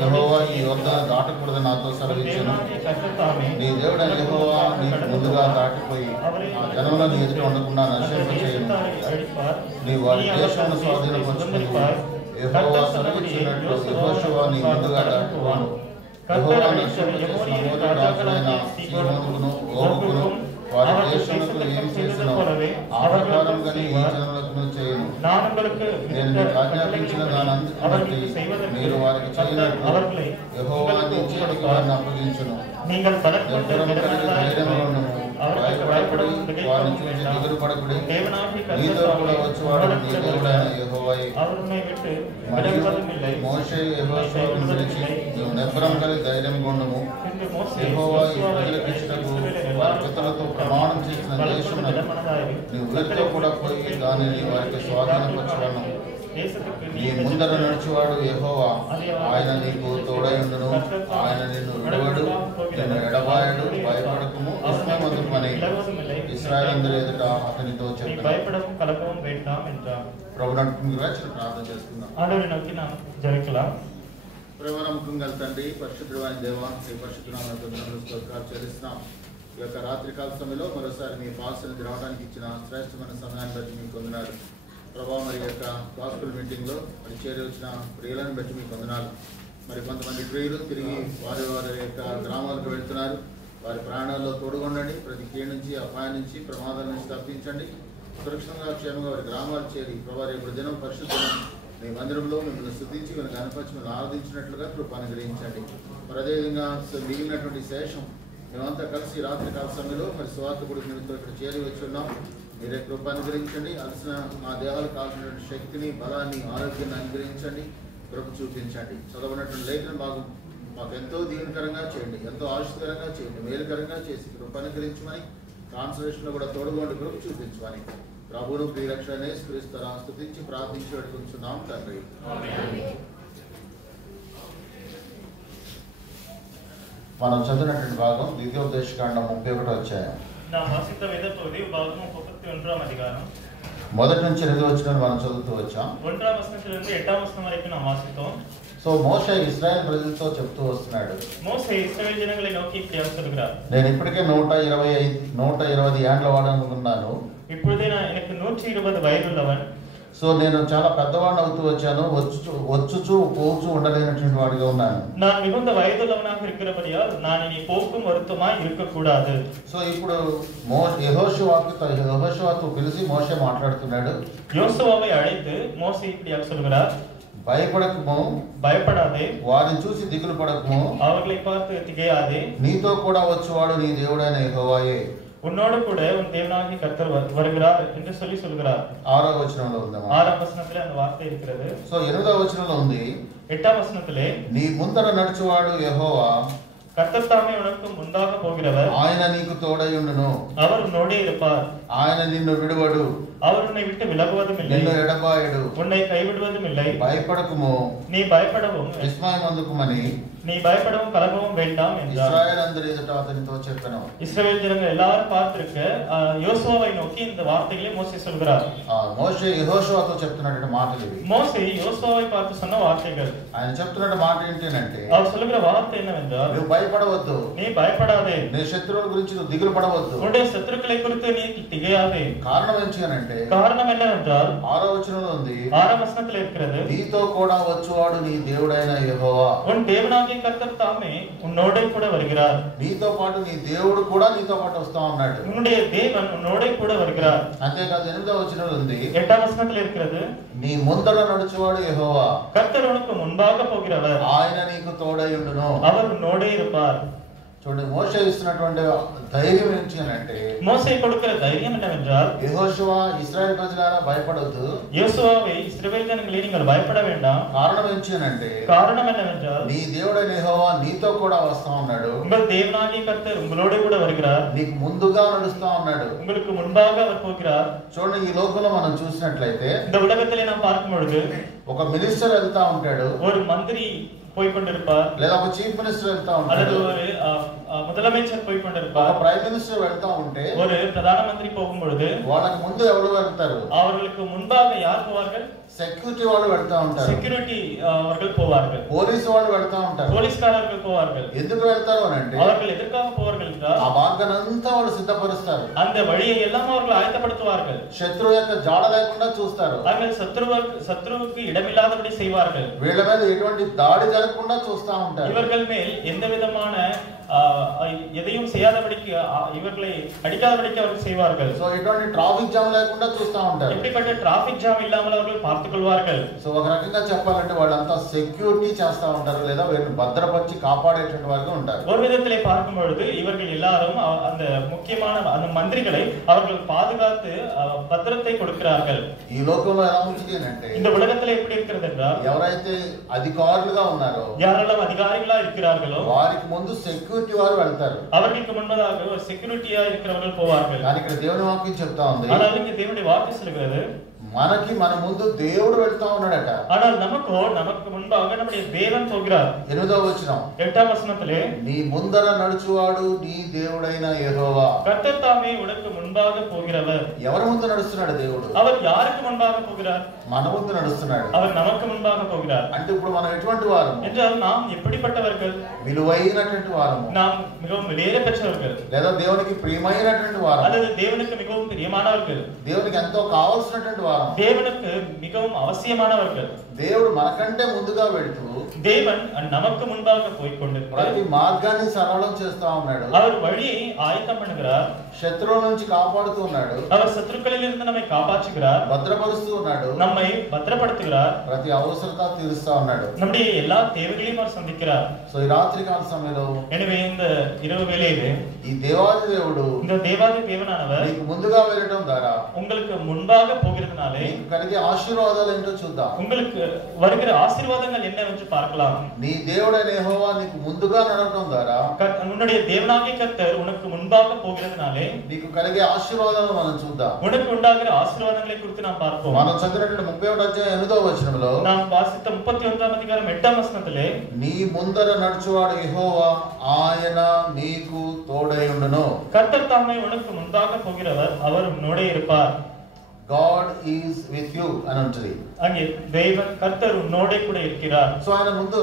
యెహోవా ఈ యోర్దాను దాటకూడదని నాతో సెలవిచ్చెను. నీ దేవుడైన యెహోవా నీకు ముందుగా దాటిపోయి ఆ జనములను నీ ఎదుట ఉండకుండా నశింపచేయును. నీ వారి దేశమును స్వాధీనపరచుకుని యెహోవా సెలవిచ్చినట్లు యెహోషువ నీ ముందుగా దాటిపోను. యెహోవా నశింపచేసిన అమోరీ రాజులైన సీహోనుకును ఓగుకును వారి దేశములకు ఏం చేసినో ఆ ప్రకారంగానే ఈ జనములకు చేయను. నేను మీకు ఆజ్ఞాపించిన దానంతటిని బట్టి మీరు వారికి చేయనట్లు యెహోవా నీ చేతికి వారిని అప్పగించును. ఎవ్వరము కలిగి ధైర్యమును భయపడకుడి, వారిని చూసి దిగులు పడకుడి. నీతో కూడా వచ్చేవాడు నీ దేవుడైన యెహోవాయే. మరియు మోషే యెహోషువను పిలిచి, నీవు నిబ్బరం కలిగి ధైర్యం కొండుము. యెహోవా ఈ ప్రజలకు ఇచ్చినకు వారి పితరులతో ప్రమాణం చేసిన దేశమునకు నీవు వీరితో కూడా పోయి దానిని వారికి స్వాధీనపరచును. నీ ముందర నడుచువాడు యెహోవా, ఆయన నీకు తోడైయుండును. ఆయన నిన్ను విడువడు, నిన్ను ఎడబాయడు. భయపడకుము, విస్మయమొందకుమని ఇశ్రాయేలందరి ఎదుట అతనితో చెప్పెను. ప్రభు నడుపుగా ప్రార్థన చేసుకుందాం. ప్రేమనమ్మకం గల తండ్రి, పరిశుద్ధుడు అయిన దేవా, ఈ పరిశుద్ధనామమునకు స్తోత్రాలు చెల్లిస్తున్నాం. ఈ యొక్క రాత్రికాల సమయంలో మరోసారి మీ పాసల్ని రావడానికి ఇచ్చిన శ్రేష్టమైన సమయాన్ని బట్టి మీకు వందనాలు ప్రభావ. మరి యొక్క గాస్పెల్ మీటింగ్లో మరి చేరి వచ్చిన ప్రియులను బట్టి మీకు వందనాలు. మరి కొంతమంది ప్రియులు తిరిగి వారి వారి యొక్క గ్రామాలకు వెళ్తున్నారు. వారి ప్రాణాల్లో తోడుగొండండి. ప్రతి కీడు నుంచి, అపాయం నుంచి, ప్రమాదాల నుంచి తప్పించండి. సురక్షితంగా క్షేమంగా వారి గ్రామాలు చేరి ప్రభావ రేపు దినం పరిశుద్ధం మీ మందిరంలో మిమ్మల్ని స్తుతించి మిమ్మల్ని గణపరిచి మిమ్మల్ని ఆరాధించినట్లుగా కృప అనుగ్రహించండి. మరి అదేవిధంగా మిగిలినటువంటి శేషం మేమంతా కలిసి రాత్రికాల సమయంలో మరి సువార్త గుడి నిమిత్తం ఇక్కడ చేరి వచ్చి ఉన్నాం. మీరే కృప అనుగ్రహించండి. అలసిన మా దేహాలకు కావాల్సినటువంటి శక్తిని, బలాన్ని, ఆరోగ్యాన్ని అనుగ్రహించండి. కృప చూపించండి. చదవనటువంటి లేఖను మాకు ఎంతో దీవెనకరంగా చేయండి, ఎంతో ఆశీర్వాదకరంగా చేయండి, మేలుకరంగా చేసి కృప అనుగ్రహించమని, ట్రాన్స్లేషన్లో కూడా తోడుగోండి, కృప చూపించమని ప్రభువును ప్రియరక్షణ యేసుక్రీస్తును స్తుతించి ప్రార్థించి వేడుకుంటున్నాం తండ్రి. మనం చదివినటువంటి భాగం ద్వితీయోపదేశకాండం 31వ అధ్యాయం. మొదటి నుంచి 8వ వచనం మనం చదువుతూ వచ్చాం. సో మోషే ఇశ్రాయేల్ ప్రజలతో చెప్తూ వస్తున్నాడు, నేను ఇప్పటికే 120 ఏండ్ల వాడనుకున్నాను. సో నేను చాలా పెద్దవాడిని అవుతూ వచ్చాను, వచ్చుచూ పోచు ఉండలేనటువంటి వాడిగా ఉన్నాను. సో ఇప్పుడు యెహోషువతో పిలిచి మోషే మాట్లాడుతున్నాడు. భయపడకము, వారిని చూసి దిగులు పడకము, నీతో కూడా వచ్చేవాడు నీ దేవుడైన యెహోవాయే. உன்னோடு கூட உன் தேவனாகிய கர்த்தர் வருகிறார் என்று சொல்கிறார். 6వ వచనంలో ఉంది. 6వ వచనంలో அந்த వార్త இருக்கிறது. సో 8వ వచనంలో ఉంది. 8వ వచనంలో నీ ముందర నడుచువాడు యెహోవా, கர்த்தர் தாமே உனக்கு முன்பாக போகிறவர், ఆయన నీకు తోడైయుండును. அவர் உன்னோடே இருப்பார். ఆయన నిన్ను విడువడు, அவர் உன்னை விட்டு விலகுவதும் இல்லை, నిన్ను ఎడబాయడు, உன்னை கைவிடுவதும் இல்லை. భయపడకుము, நீ பயப்படவும் విస్మయమందుకుమని, நீ பயப்படவும் கலங்கவும் வேண்டாம் என்றார். ఇశ్రాయేలందరి ఎదుట అతనితో చెప్పెను. இஸ்ரவேல் ஜனங்கள் எல்லாரும் பார்த்திருக்க யோசுவாவை நோக்கி இந்த வார்த்தைகளை மோசே சொல்கிறார். మోషే యెహోషువతో చెప్తున్నటువంటి మాటలు ఇవి. మోసే యోసువాவை பார்த்து சொன்ன వార్తలు. ఆయన చెప్తున్న మాట ఏంటంటే, அவர் சொல்லுகிற వార్త என்னவென்றால், నువ్వు భయపడవద్దు, நீ பயப்படாதே, నీ శత్రువుల గురించి నువ్వు దిగులు పడవద్దు, உன்னுடைய శత్రువుల గురించి நீ திகையாதே. కారణం ఏంటంటే, కారణం என்னவென்றால் 6వ వచనంలో ఉంది. 6వ వచనంలో இருக்கிறது, నీతో కూడా వచ్చువాడు నీ దేవుడైన యెహోవా, உன் தேவனாகிய கர்த்தர் தாமே உன்னோடே கூட வருகிறார். నీతో పాటు నీ దేవుడు కూడా నీతో పాటు వస్తా ఉన్నాడు. உன்னுடைய தேவன் உன்னோடே கூட வருகிறார். అంతేకాదు 8వ వచనంలో ఉంది. 8వ వచనంలో இருக்கிறது, నీ ముందర నడుచువాడు యెహోవా, கர்த்தர் உனக்கு முன்பாக போகிறவர், ఆయన నీకు తోడైయుండును. அவர் உன்னோடே இருப்பார். చూడండి, మోషే ఇస్తున్నటువంటి ధైర్యం ఏంటి అంటే, మోసే கொடுக்கிற ధైర్యం என்னவென்றால், యెహోషువ ఇశ్రాయేల్ ప్రజలారా భయపడొద్దు, యోసువావే ఇశ్రాయేల్ జనங்களே நீங்கள் பயப்பட வேண்டாம். కారణం ఏంటి అంటే, காரணம் என்னவென்றால், నీ దేవుడైన యెహోవా నీతో కూడా వస్తా ఉన్నాడు. உங்கள் தேவனாகிய கர்த்தர் உங்களோட கூட வருகிறார். నీకు ముందుగా నడుస్తా ఉన్నాడు. உங்களுக்கு முன்பாக அவர் போகிறார். చూడండి, ఈ లోకంలో మనం చూసినట్లయితే, இந்த உலகத்திலே நாம் பார்க்கும் பொழுது ఒక మినిస్టర్ వెళ్తా ఉంటాడు, ஒரு மந்திரி போய் கொண்டிருப்பார், లేదా ఒక చీఫ్ మినిస్టర్ వెళ్తా அல்லது ఉంటాడు, ஒரு முதலமைச்சர் போய் ఒక கொண்டிருப்பார், ప్రైమ్ మినిస్టర్ వెళ్తా ఉంటే ஒரு பிரதான மந்திரி போகும் பொழுது వాళ్ళకి ముందు ఎవరు వెళ్తారు? அவர்களுக்கு முன்பாக யார் போவார்கள்? సెక్యూరిటీ వాళ్ళు వెళ్తా ఉంటారు, செக்யூரிட்டி அவர்கள் போவார்கள், పోలీసు వాళ్ళు వెళ్తా ఉంటారు. போலீஸ்காரர்கள் போவார்கள். ఎందుకు వెళ్తారు అని అంటే அவர்கள் எதற்காக போவார்கள் என்றால் ఆ మార్గానంతా వాళ్ళు సిద్ధపరుస్తారు, அந்த வழியை எல்லாம் அவர்கள் ஆயத்தப்படுத்துவார்கள். శత్రువు యొక్క జాడ లేకుండా చూస్తారు, அவர்கள் சத்ருவுக்கு இடமில்லாதபடி செய்வார்கள். వీళ్ళ మీద ఎటువంటి దాడి జరగకుండా చూస్తా ఉంటారు. இவர்கள் மேல் எந்த விதமான எதையும் செய்யாதபடிக்கு இவர்களை அடிக்காதபடிக்கு அவர்கள் செய்வார்கள். సో ఎటువంటి ట్రాఫిక్ జామ్ లేకుండా చూస్తా ఉంటారు. எப்படிப்பட்ட டிராபிக் ஜாம் இல்லாமல் அவர்கள் பார்த்துக் கொள்வார்கள். సో ఒక రకంగా చెప్పాలంటే వాళ్ళంతా సెక్యూరిటీ చేస్తా ఉంటారు, లేదా వీళ్ళని భద్రపరిచి కాపాడేటువంటి వారుగా ఉంటారు. ஒரு விதத்திலே பார்க்கும் பொழுது இவர்கள் எல்லாரும் அந்த முக்கியமான அந்த மந்திரிகளை அவர்கள் பாதுகாத்து பத்திரத்தை கொடுக்கிறார்கள். ఈ లోకంలో ఎలా ఉంటుంది అంటే இந்த உலகத்துல எப்படி இருக்கிறது என்றால் ఎవరైతే అధికారులుగా ఉన్నారో யாரெல்லாம் அதிகாரிகளா இருக்கிறார்களோ వారికి ముందు సెక్యూరిటీ వారు వెళ్తారు, அவர்களுக்கு முன்பதாக ஒரு செக்யூரிட்டியா இருக்கிறவர்கள் போவார்கள். కానీ ఇక్కడ దేవుని వాక్యం చెప్తా ఉంది, ஆனால் இங்க தேவனுடைய வார்த்தை சொல்கிறது మనకి మన ముందు దేవుడు వెళ్తా ఉన్నాడట. ஆனால் நமக்கு முன்பாக நம்முடைய தேவன் போகிறார். 8వ వచనం, 8ஆம் வசனத்திலே నీ ముందర నడుచువాడు నీ దేవుడైన యెహోవా. கர்த்தர் தாமே உனக்கு முன்பாக போகிறவர். ఎవరి ముందు నడుస్తున్నాడు దేవుడు? அவர் யாருக்கு முன்பாக போகிறார்? మన ముందు నడుస్తున్నాడు. அவர் நமக்கு முன்பாக போகிறார். అంటే ఇప్పుడు మనం ఎటువంటి వారము? என்றால் நாம் எப்படிப்பட்டவர்கள்? విలువైనటువంటి వారము, நாம் மிகவும் விலையேற பெற்றவர்கள், లేదా దేవునికి ప్రియమైనటువంటి వారము, அல்லது தேவனுக்கு மிகவும் பிரியமானவர்கள், దేవునికి ఎంతో కావాల్సినటువంటి వారము, தேவனுக்கு மிகவும் அவசியமானவர்கள். దేవుడు మనకంటే ముందుగా వెళ్తూ தேவன் நமக்கு முன்பாக போய் கொண்டிருக்கிறார். ప్రతి మార్గాన్ని సరళం చేస్తా ఉన్నాడు, அவர் வழியை ஆயத்தம் பண்ணுகிறார், శత్రువుల నుంచి కాపాడుతూ ఉన్నాడు, அவர் சத்துருக்களில் இருந்து நம்மை காப்பாற்றுகிறார், భద్రపరుస్తూ ఉన్నాడు, நம்மை பத்திரப்படுத்துகிறார், ప్రతి అవసరత తీరుస్తా ఉన్నాడు. நம்முடைய எல்லா தேவைகளையும் அவர் சந்திக்கிறார். సో ఈ రాత్రి కాల సమయంలో எனவே இந்த இரவு வேளையிலே ఈ దేవాది దేవుడు இந்த தேவாதி தேவனானவர் నీకు ముందుగా వెళ్ళడం ద్వారా உங்களுக்கு முன்பாக போகிறதுனாலே నీకు కలిగే ఆశీర్వాదాలు ఏంటో చూద్దాం. உங்களுக்கு வருகிற ஆசீர்வாதங்கள் என்னவென்று பார்க்கலாம். నీ దేవుడైన యెహోవా నీకు ముందుగా నడవడం ద్వారా உன்னுடைய தேவனாகிய கர்த்தர் உனக்கு முன்பாக போகிறதுனாலே నీకు కలిగే ఆశీర్వాదాలు మనం చూద్దాం. உனக்கு உண்டாகிற ஆசீர்வாதங்களை குறித்து நாம் பார்ப்போம். మనం చదివినటువంటి 31వ అధ్యాయం 8వ వచనంలో நாம் வாசித்த 31ஆம் அதிகாரம் 8ஆம் వచనத்திலே నీ ముందర నడుచువాడు యెహోవా, ఆయన నీకు తోడై ఉండును. கர்த்தர் தாமே உனக்கு முன்பாக போகிறவர், அவர் உன்னோடே இருப்பார். God is with you అని ఉంటుంది. அங்கே தேவன் கர்த்தர் உன்னோடே கூட இருக்கிறார். సో ఆయన ముందు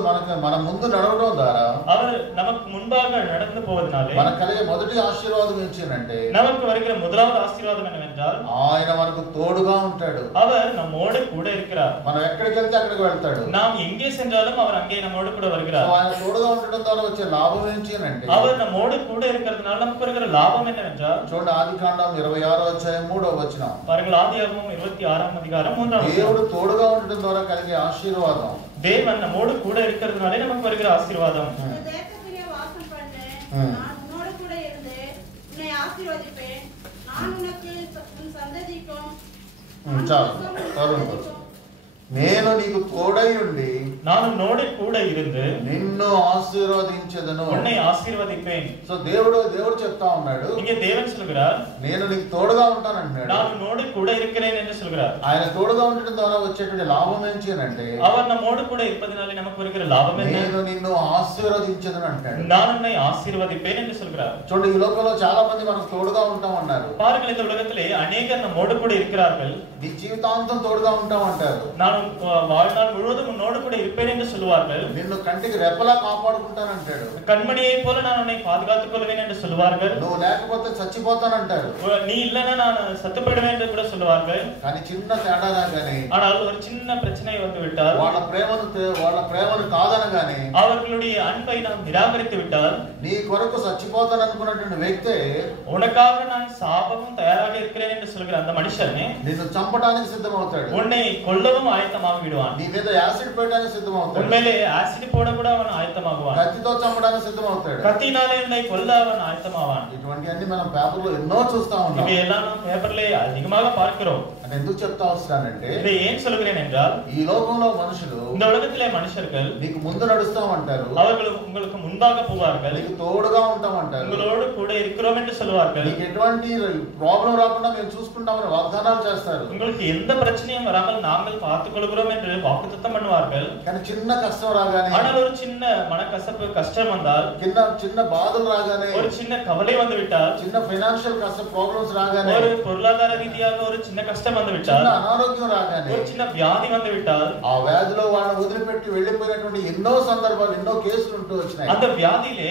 మన ముందు నడవడం ద్వారా அவர் நமக்கு முன்பாக நடந்து போவதனாலே మనకు కలిగే మొదటి ఆశీర్వాదం ఏంటంటే நமக்கு வருகிற முதலாவது ஆசீர்வாதம் என்னவென்றால் ఆయన మనకు తోడుగా ఉంటాడు. அவர் நம்மோடு கூட இருக்கிறார். మనం ఎక్కడికి వెళ్తే అక్కడికి వెళ్తాడు. நாம் ఎங்கே சென்றாலும் அவர் அங்கே நம்மோடு கூட வருகிறார். ఆయన తోడుగా ఉండడం ద్వారా వచ్చే లాభం ఏంటి అంటే அவர் நம்மோடு கூட இருக்கிறதுனால நமக்கு வருகிற லாபம் என்னவென்றால் చూడండి, ఆదికాండం 26వ అధ్యాయం 3వ వచనం. பாருங்கள், ஆதியாகமம் 26ஆம் அதிகாரம் 3ஆம் దేవుడు வசனம். తోడుగా ఉండడం ద్వారా కలిగే ఆశీర్వాదం, தேவன் நம்மோடு கூட இருக்கிறதுனாலே நமக்கு வருகிற ஆசீர்வாதம். இந்த தேசத்திலே வாசம் பண்ணு, நான் உன்னோடு கூட இருந்து உன்னை ஆசீர்வதிப்பேன். நான் உனக்கு உன் சந்ததிக்கும் చాలు, నేను నీకు తోడై ఉండి நான் உன்னோடு கூட இருந்து నిన్ను ఆశీర్వదించెదను. உன்னை ஆசீர்வதிப்பேன். సో దేవుడు చెప్తా ఉన్నాడు, இங்கே தேவன் சொல்கிறார், నేను నీకు తోడుగా ఉంటాను అంటున్నాడు. நான் உன்னோடு கூட இருக்கிறேன் என்று சொல்கிறார். ఆయన తోడుగా ఉండడం ద్వారా వచ్చేటువంటి లాభం ఏంటి అంటే அவர் நம்மோடு கூட இருப்பதனாலே நமக்கு வருகிற லாபம் என்ன? నేను నిన్ను ఆశీర్వదించెదను అంటాడు. நான் உன்னை ஆசீர்வதிப்பேன் என்று சொல்கிறார். చూడండి, ఈ లోకంలో చాలా మంది మనకు తోడుగా ఉంటాం అన్నారు. பாருங்கள், இந்த உலகத்திலே அநேகர் நம்மோடு கூட இருக்கிறார்கள். నీ జీవితాంతం తోడుగా ఉంటాం అంటారు. நான் வாழ்நாள் முழுவதும் உன்னோடு கூட இருப்பேன் என்று சொல்லுவார்கள். నిన్ను కంటికి రెప్పలా కాపాడుకుంటానంటాడు. கண்மணியை போல நான் உன்னை பாதுகாத்துக் கொள்வேன் என்று சொல்லுவார்கள். నువ్వు లేకపోతే చచ్చిపోతానంటారు. நீ இல்லைன்னா நான் சத்துப்படுவேன் என்று கூட சொல்லுவார்கள். కానీ చిన్న తేడా రాగానే, ஆனால் ஒரு சின்ன பிரச்சனை வந்து விட்டால், వాళ్ళ ప్రేమను కాదనగానే, அவர்களுடைய அன்பை நாம் நிராகரித்து விட்டால், నీ కొరకు చచ్చిపోతాను అనుకున్నటువంటి వ్యక్తే உனக்காக நான் சாபமும் தயாராக இருக்கிறேன் என்று சொல்கிற அந்த மனுஷனே నిన్ను చంపడానికి సిద్ధమవుతాడు. உன்னை கொல்லவும் ஆயத்தமாக விடுவான். నీ మీద యాసిడ్ పెట్టడానికి సిద్ధమవుతాడు. உண்மையிலே ஆசிட் போட கூட அவன் ஆயத்தமாகுவான். కత్తితో చంపడానికి సిద్ధమవుతాడు. கத்தினாலே உன்னை கொல்ல அவன் ஆயத்தமாவான். ఇటువంటి అన్ని మనం పేపర్లో ఎన్నో చూస్తా ఉన్నాం. இவையெல்லாம் நாம் பேப்பர்ல அதிகமாக பார்க்கிறோம். అంటే ఎందుకు చెప్తా వస్తానంటే இதை ஏன் சொல்கிறேன் என்றால் ఈ లోకంలో మనుషులు இந்த ఉலகத்திலே మనుషர்கள் నీకు ముందు నడుస్తామంటారు, அவர்கள் உங்களுக்கு முன்பாக போவார்கள், నీకు తోడుగా ఉంటామంటారు, உங்களோடு கூட இருக்கிறோம் என்று சொல்வார்கள், నీకు ఎటువంటి ప్రాబ్లం రాకుండా మేము చూసుకుంటామని వాగ్దానాలు చేస్తారు. உங்களுக்கு எந்த பிரச்சனையும் வராமல் நாங்கள் பார்த்துக் கொள்கிறோம் என்று வாக்குத்தத்தம் பண்ணுவார்கள். కానీ చిన్న కష్టం రాగానే, ஆனால் ஒரு சின்ன மனக்கசப்பு கஷ்டம் வந்தால், చిన్న బాధలు రాగానే, ஒரு சின்ன கவலை வந்து விட்டால், చిన్న ఫైనాన్షియల్ కష్టం ప్రాబ్లమ్స్ రాగానే, ஒரு பொருளாதார ரீதியாக ஒரு சின்ன கஷ்டம் வந்து చిన్న விட்டால், అనారోగ్యం రాగానే, ஒரு சின்ன வியாதி வந்து விட்டால், ఆ వ్యాధిలో వాళ్ళని వదిలిపెట్టి వెళ్ళిపోయినటువంటి ఎన్నో సందర్భాలు, ఎన్నో కేసులు ఉంటూ వచ్చినాయి. அந்த வியாதியிலே